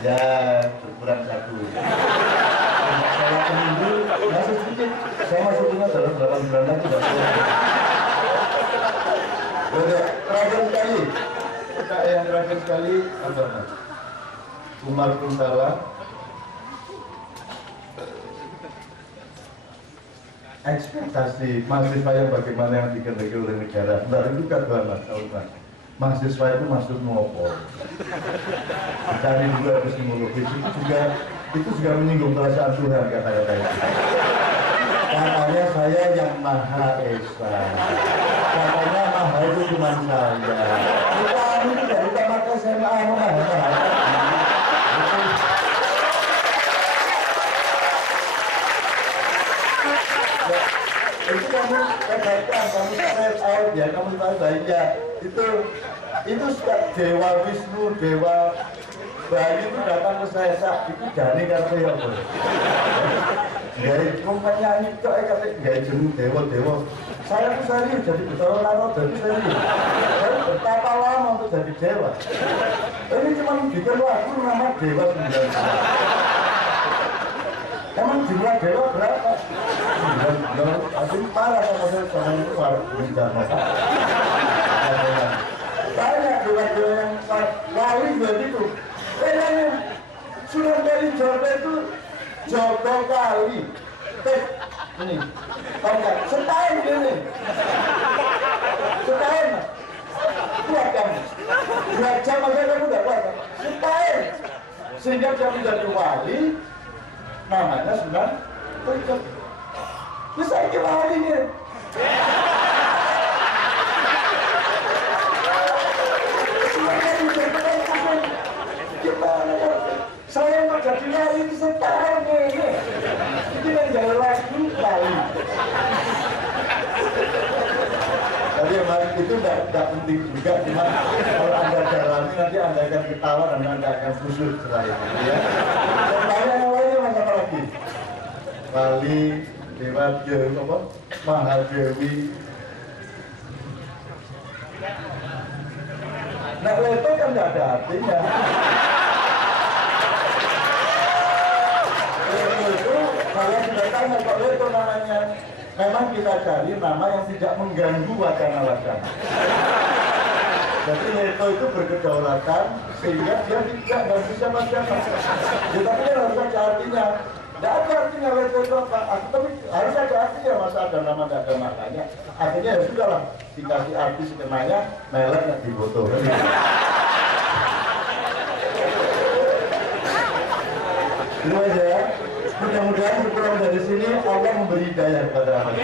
Ya berkurang 1. Sholat seminggu masih sedikit. Saya masuknya dalam 8 bulan lagi tidak sholat. Terakhir sekali. Yang terakhir sekali apa mas? Umar pun salah. Ekspektasi mahasiswa yang bagaimana yang dikehendaki oleh negara. Bentar itu kata mas, mahasiswa itu masuk ngopo. Dicari dulu epistemologis itu juga menyinggung perasaan Tuhan kata-kata itu. Katanya saya yang Maha Esa. Katanya Maha itu cuma saya. Bukan itu dari tamat SMA Maha. itu kamu kebaikan, kamu straight out ya, kamu baik-baiknya itu sudah Dewa Wisnu, Dewa Bayu itu datang ke saya, itu jani kata ya boleh nggak penyanyi kok kata nggak jenuh dewa saya tuh serius jadi betul lama jadi serius saya betapa lama untuk jadi dewa ini cuma bikin lagu nama Dewa 9. Emang jumlah dewa berapa? 9. Tapi parah sama saya sama itu parah banyak dewa-dewa yang wali begitu. Sunan Kalijaga itu Joko Kali. Ini tongkat setahun ini. Setahun. Kuat kamu. 2 jam aja kamu udah kuat. Setahun. Sehingga dia menjadi wali. Namanya Sunan Kalijaga. Bisa ini walinya. Gimana ya? Saya mau jadi wali itu setahun ini. Itu yang jadi lagu wali. Tapi memang itu tidak penting juga, cuma kalau Anda dalami nanti Anda akan ketawa dan Anda akan khusyuk setelah itu ya. Dan yang lainnya macam apa lagi? Wali, Dewa Dewa, Mahadewi. Nah itu kan tidak ada artinya. Itu saya sudah tanya kalau itu namanya. Memang kita cari nama yang tidak mengganggu wacana-wacana. Jadi Leto itu berkedaulatan sehingga dia tidak ganggu siapa-siapa. Ya, tapi kan harus ada artinya. Tidak ada artinya Leto itu apa? Tapi harus ada artinya, masa ada nama tidak ada makanya. Artinya ya sudah lah, dikasih arti skemanya, melek nggak difoto. Itu aja ya. Mudah-mudahan berkurang dari sini Allah memberi hidayah kepada Anda.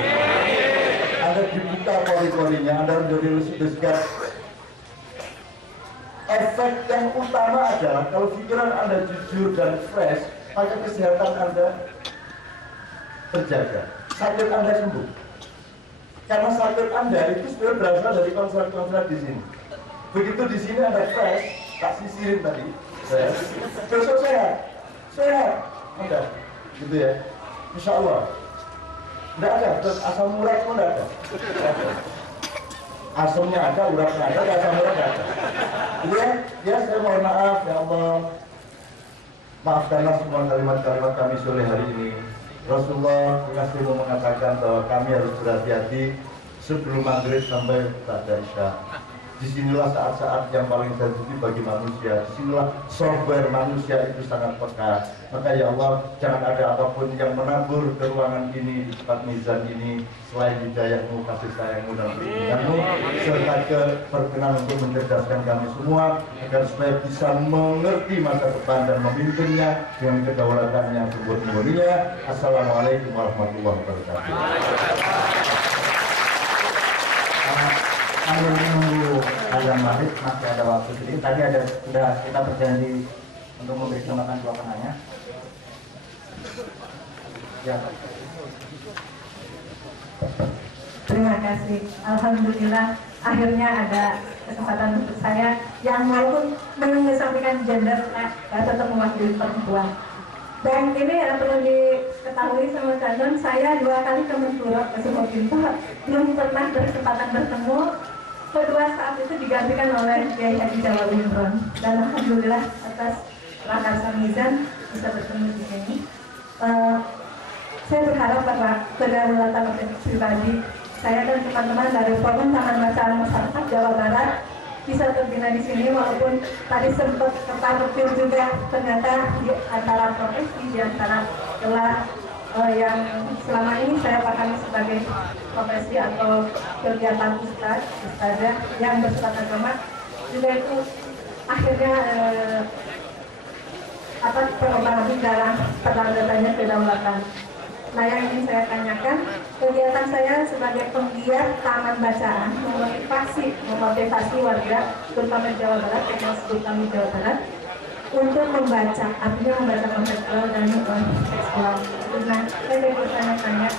Anda dibuka pori-porinya, Anda menjadi lusuk-lusuk. Efek yang utama adalah kalau pikiran Anda jujur dan fresh, maka kesehatan Anda terjaga. Sakit Anda sembuh. Karena sakit Anda itu sebenarnya berasal dari konslet-konslet di sini. Begitu di sini Anda fresh, tak sisirin tadi, besok sehat, Anda. Gitu ya, insya Allah. Tidak ada, terus asam urat pun tidak ada. Asamnya ada, uratnya ada, asam urat tidak ada. Jadi ya saya mohon maaf ya Allah. Maafkanlah semua kalimat-kalimat kami sore hari ini. Rasulullah Rasulullah mengatakan bahwa kami harus berhati-hati sebelum maghrib sampai pada isya. Disinilah saat-saat yang paling sensitif bagi manusia. Disinilah software manusia itu sangat peka. Maka ya Allah, jangan ada apapun yang menabur ke ruangan ini, di tempat mizan ini, selain hidayahmu, kasih sayangmu dan perlindunganmu, serta keperkenan untuk mencerdaskan kami semua, agar supaya bisa mengerti masa depan dan memimpinnya dengan kedaulatan yang sempurna. Assalamualaikum warahmatullahi wabarakatuh. Sambil menunggu azan maghrib masih ada waktu sedikit. Tadi sudah kita berjanji untuk memberi kesempatan 2 penanya. Ya. Terima kasih. Alhamdulillah akhirnya ada kesempatan untuk saya yang walaupun mengesampingkan gender tetap mewakili perempuan. Dan ini perlu diketahui sama Canon, saya 2 kali ke Menpora ke Sumur Pintu, belum pernah berkesempatan bertemu. Kedua saat itu digantikan oleh Kiai Haji Jawa Imron. Dan alhamdulillah atas Rakasa Mizan bisa bertemu di sini. Saya berharap bahwa kedaulatan pribadi saya dan teman-teman dari Forum Taman Bacaan Masyarakat Jawa Barat bisa terbina di sini, walaupun tadi sempat tertampil juga ternyata di antara profesi, di antara kelas yang selama ini saya pahami sebagai profesi atau kegiatan ustazah yang bersifat agama juga itu akhirnya terpengaruh dalam penandatannya kedaulatan. Nah, yang ingin saya tanyakan, kegiatan saya sebagai penggiat taman bacaan memotivasi warga terutama Jawa Barat, terutama Jawa Barat untuk membaca, artinya membaca konseptual dan tekstual. Nah, saya ingin bertanya-tanya,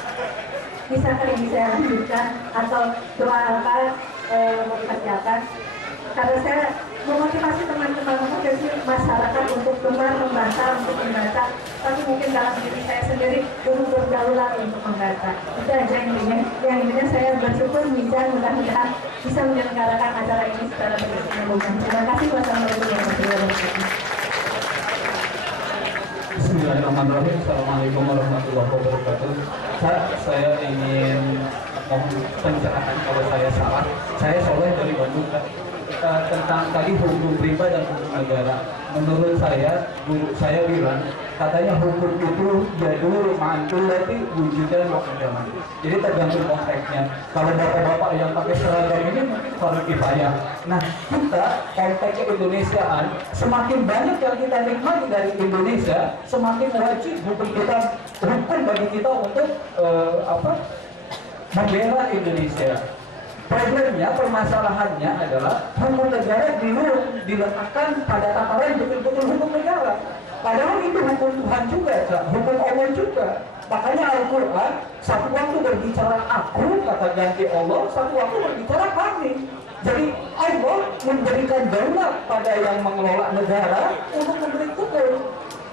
bisakah ini saya lanjutkan atau doa apa motivasi apa? Karena saya memotivasi teman-teman motivasi masyarakat untuk gemar membaca, tapi mungkin dalam diri saya sendiri belum berdaulat untuk membaca. Itu aja intinya. Yang intinya saya bersyukur bisa mudah-mudahan bisa menyelenggarakan acara ini secara berkesinambungan. Terima kasih. Wassalamualaikum warahmatullahi wabarakatuh. Bismillahirrahmanirrahim. Assalamualaikum warahmatullahi wabarakatuh. Saya ingin mohon pencerahan kalau saya salah. Saya Soleh dari Bandung. Tentang tadi hukum rimba dan hukum negara. Menurut saya, guru saya bilang, katanya hukum itu jadul mantul tapi wujudnya lokal. Jadi tergantung konteksnya. Kalau bapak-bapak yang pakai seragam ini mungkin fardu kifayah. Nah, kita konteks Indonesiaan, semakin banyak yang kita nikmati dari Indonesia, semakin wajib hukum bagi kita untuk membela Indonesia. Problemnya, permasalahannya adalah hukum negara belum diletakkan pada tataran betul-betul hukum negara. Padahal itu hukum Tuhan juga, hukum Allah juga. Makanya Al-Quran satu waktu berbicara aku, kata ganti Allah, satu waktu berbicara kami. Jadi Allah memberikan daulat pada yang mengelola negara untuk memberi hukum,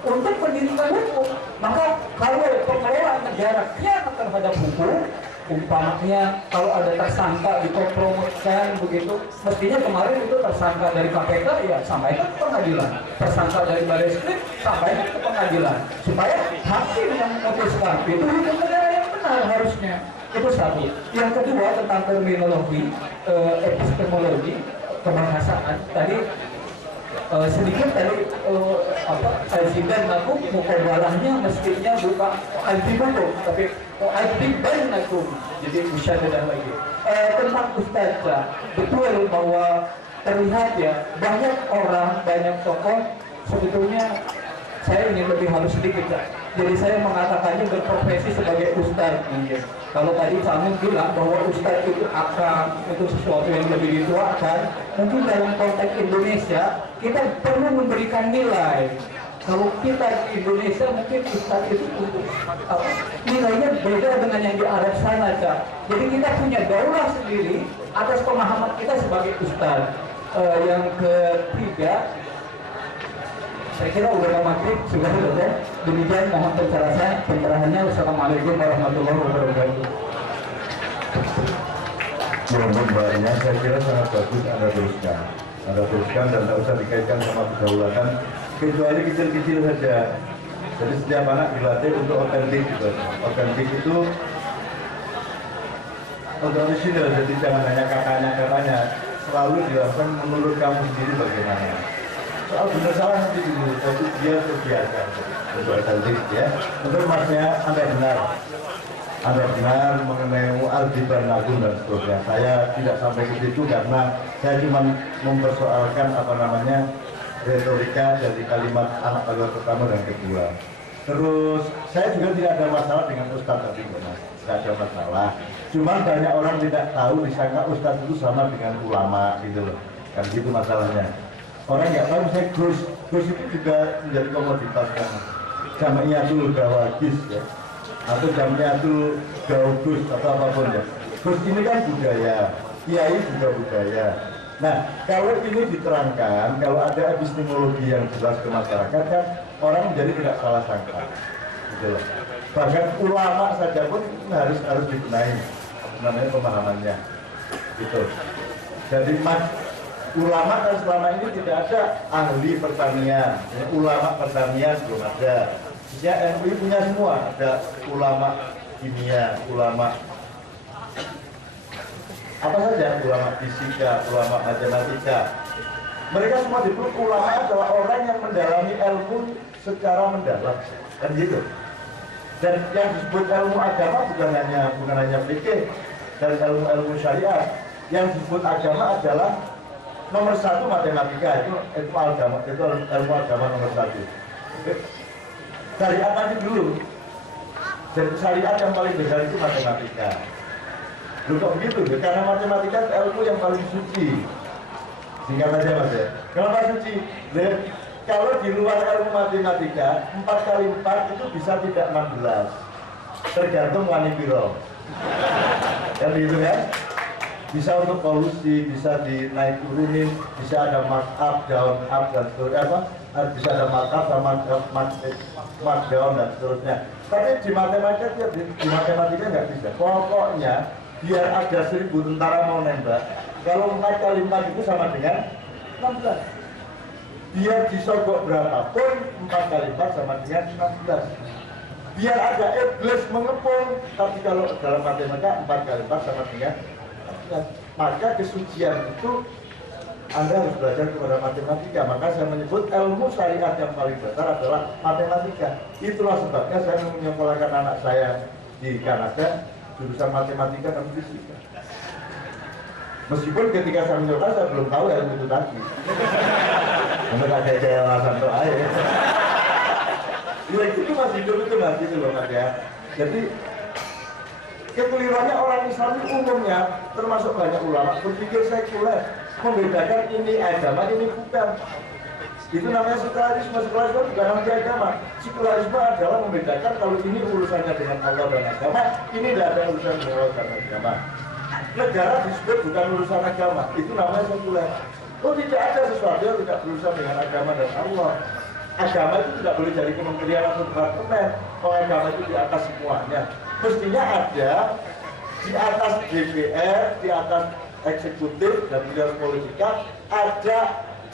untuk pendidikan hukum. Maka kalau pengelola negara khianat terhadap hukum, umpamanya kalau ada tersangka dikompromikan begitu, mestinya kemarin itu tersangka dari KPK ya sampaikan ke pengadilan, tersangka dari Barreskrim sampaikan ke pengadilan, supaya hakim yang memutuskan itu hukum negara yang benar harusnya. Itu satu. Yang kedua tentang terminologi, epistemologi, kebahasaan tadi. Sedikit tadi Al-Zidan aku mukabalahnya mestinya bukan Al-Zibukum tapi Al-Ziban aku jadi musyadah lagi tentang Ustazah. Betul bahwa terlihat ya banyak orang, banyak tokoh sebetulnya saya ingin lebih halus sedikit ya. Jadi saya mengatakannya berprofesi sebagai ustaz mungkin. Kalau tadi kamu bilang bahwa ustaz itu akan itu sesuatu yang lebih dituakan, mungkin dalam konteks Indonesia kita perlu memberikan nilai. Kalau kita di Indonesia mungkin ustaz itu nilainya beda dengan yang di Arab sana, Cak. Jadi kita punya daulah sendiri atas pemahaman kita sebagai ustaz. Yang ketiga, saya kira udah maghrib sudah selesai. Demikian mohon pencerahannya. Wassalamualaikum warahmatullahi wabarakatuh. Jawabannya saya kira sangat bagus Anda teruskan dan tak usah dikaitkan sama kedaulatan, kecuali kecil-kecil saja. Jadi setiap anak dilatih untuk otentik gitu. Otentik itu untuk original, jadi jangan hanya katanya selalu dilakukan menurut kamu sendiri bagaimana. Soal benar salah nanti dulu, tapi dia terbiasa untuk otentik ya. Menurut masnya Anda benar mengenai Al-Ziban Agung dan seterusnya. Saya tidak sampai ke situ karena saya cuma mempersoalkan retorika dari kalimat anak tanggal pertama dan kedua. Terus saya juga tidak ada masalah dengan Ustadz tadi, Mas. Tidak ada masalah. Cuman banyak orang tidak tahu, disangka Ustadz itu sama dengan ulama gitu loh. Kan gitu masalahnya. Orang nggak tahu saya Gus itu juga menjadi komoditas kan. Jamiatul Gawagis ya, atau Jamiatul Gaugus atau apapun ya. Gus ini kan budaya, kiai juga budaya. Nah, kalau ini diterangkan, kalau ada epistemologi yang jelas ke masyarakat kan orang menjadi tidak salah sangka. Gitu loh. Bahkan ulama saja pun harus dibenahi namanya pemahamannya. Gitu. Jadi ulama kan selama ini tidak ada ahli pertanian, ulama pertanian belum ada. Ya MUI punya semua, ada ulama kimia, ulama apa saja, ulama fisika, ulama matematika. Mereka semua disebut ulama adalah orang yang mendalami ilmu secara mendalam, kan gitu. Dan yang disebut ilmu agama bukan hanya fikih dan ilmu syariat. Yang disebut agama adalah nomor satu matematika, itu agama, itu ilmu agama nomor satu. Syariat nanti dulu. Dan syariat yang paling besar itu matematika. Loh kok begitu? Karena matematika ilmu yang paling suci. Singkat saja Mas ya. Kenapa suci? Kalau di luar ilmu matematika 4 kali 4 itu bisa tidak 16. Tergantung wani piro. Kan gitu kan? Bisa untuk polusi, bisa dinaik turunin, bisa ada markup, down up dan seterusnya bisa ada markup sama markdown dan seterusnya. Tapi di matematika nggak bisa. Pokoknya biar ada 1000 tentara mau nembak, kalau 4 kali 4 itu sama dengan 16. Biar disogok berapapun 4 kali 4 sama dengan 16. Biar ada iblis mengepung, tapi kalau dalam matematika 4 kali 4 sama dengan 16. Maka kesucian itu Anda harus belajar kepada matematika. Maka saya menyebut ilmu syariat yang paling besar adalah matematika. Itulah sebabnya saya menyekolahkan anak saya di Kanada jurusan matematika dan fisika. Meskipun ketika saya mencoba saya belum tahu ilmu itu tadi. Untuk ada alasan doa ya. Ya itu masih hidup itu masih itu loh Mas ya. Jadi kekeliruannya orang Islam umumnya termasuk banyak ulama berpikir sekuler, membedakan ini agama ini bukan. Itu namanya sekularisme. Sekularisme bukan anti agama. Sekularisme adalah membedakan kalau ini urusannya dengan Allah dan agama, ini tidak ada urusan dengan Allah dan agama. Negara disebut bukan urusan agama, itu namanya sekuler. Oh tidak ada sesuatu yang tidak berurusan dengan agama dan Allah. Agama itu tidak boleh jadi kementerian atau departemen. Kalau agama itu di atas semuanya. Mestinya ada di atas DPR, di atas eksekutif dan di atas politika ada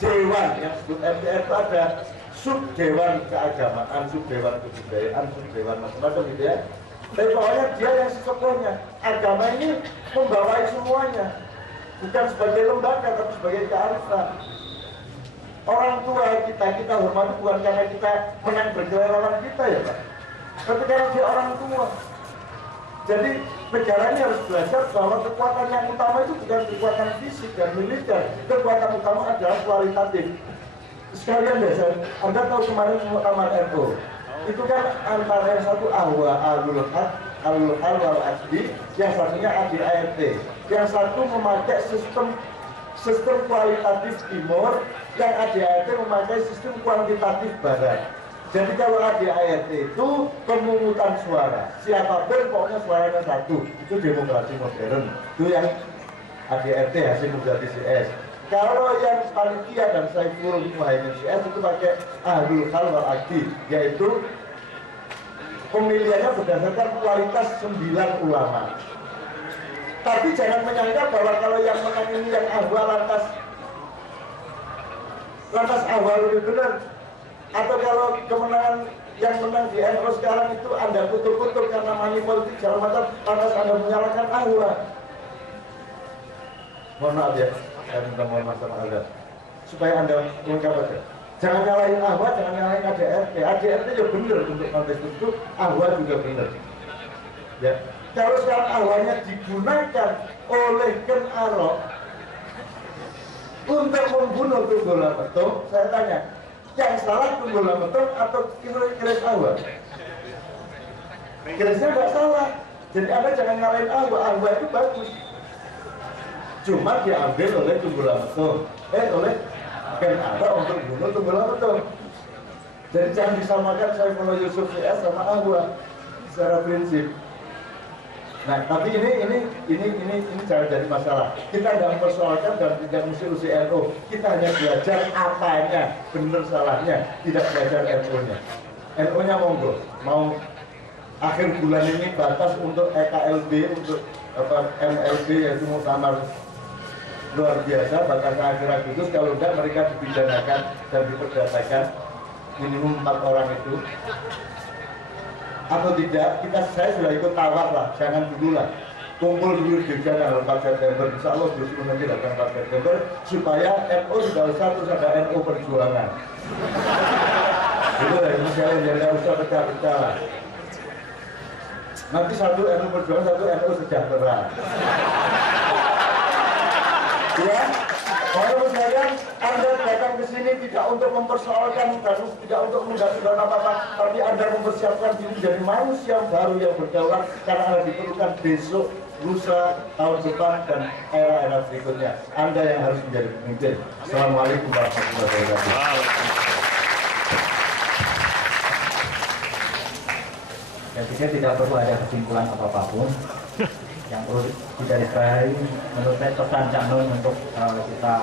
dewan yang disebut MPR itu ada subdewan keagamaan, subdewan kebudayaan, subdewan macam-macam gitu ya. Tapi pokoknya dia yang sesepuhnya. Agama ini membawai semuanya, bukan sebagai lembaga tapi sebagai kearifan. Orang tua kita hormati bukan karena kita menang berkeliaran kita ya Pak, tapi karena dia orang tua. Jadi negara ini harus belajar bahwa kekuatan yang utama itu bukan kekuatan fisik dan militer. Kekuatan utama adalah kualitatif. Sekalian deh, Anda tahu kemarin Muktamar NU itu kan antara yang satu ahwa alul hal wal aqdi, yang satunya ADART, yang satu memakai sistem kualitatif timur, yang ADART memakai sistem kuantitatif barat. Jadi kalau ADART itu pemungutan suara, siapapun pokoknya suaranya satu, itu demokrasi modern. Itu yang ADART hasil Muzati CS. Kalau yang panitia dan Saiful Muhaimin CS itu pakai ahlul hal wal aqdi, yaitu pemilihannya berdasarkan kualitas 9 ulama. Tapi jangan menyangka bahwa kalau yang menang ini yang ahwa lantas ahwa lebih benar. Atau kalau kemenangan yang menang di NU sekarang itu Anda kutuk-kutuk karena money politik segala macam, lantas Anda menyalahkan ahwa. Mohon maaf ya, saya minta mohon maaf sama Anda supaya Anda lengkap aja. Jangan nyalahin ahwa, jangan nyalahin ADART. ADART juga benar untuk konteks itu, ahwa juga benar. Ya, kalau sekarang ahwanya digunakan oleh Ken Arok untuk membunuh Tunggul Ametung, saya tanya, yang salah Tunggul Ametung atau Chris ahwa? Chrisnya nggak salah. Jadi Anda jangan nyalahin ahwa, ahwa itu bagus. Cuma diambil oleh Tunggul Ametung, oleh Ken Arok untuk bunuh Tunggul Ametung. Jadi jangan disamakan Saifullah Yusuf CS sama ahwa secara prinsip. Nah, tapi ini jangan jadi masalah. Kita tidak mempersoalkan dan tidak mesti NU. Kita hanya belajar apanya, benar salahnya, tidak belajar NU-nya. NU-nya monggo, mau akhir bulan ini batas untuk EKLB, untuk MLB yaitu muktamar luar biasa, batas akhir Agustus. Kalau tidak mereka dipidanakan dan diperdatakan minimum 4 orang itu. Atau tidak, saya sudah ikut tawar lah, jangan dulu lah. Kumpul dulu di tanggal 4 September, insya Allah Gus nanti datang 4 September, supaya NU sudah usah terus ada NU perjuangan. Itu lah, ini saya jadi usah pecah-pecah lah. Nanti satu NU perjuangan, satu NU sejahtera. Ya, kalau sekalian Anda datang ke sini tidak untuk mempersoalkan dan tidak untuk menggantikan apa-apa, tapi Anda mempersiapkan diri menjadi manusia baru yang berdaulat karena Anda diperlukan besok, lusa, tahun depan dan era-era berikutnya. Anda yang harus menjadi pemimpin. Assalamualaikum warahmatullahi wabarakatuh. Saya pikir tidak perlu ada kesimpulan apapun. yang perlu digarisbawahi menurut saya pesan Cak Nun untuk kita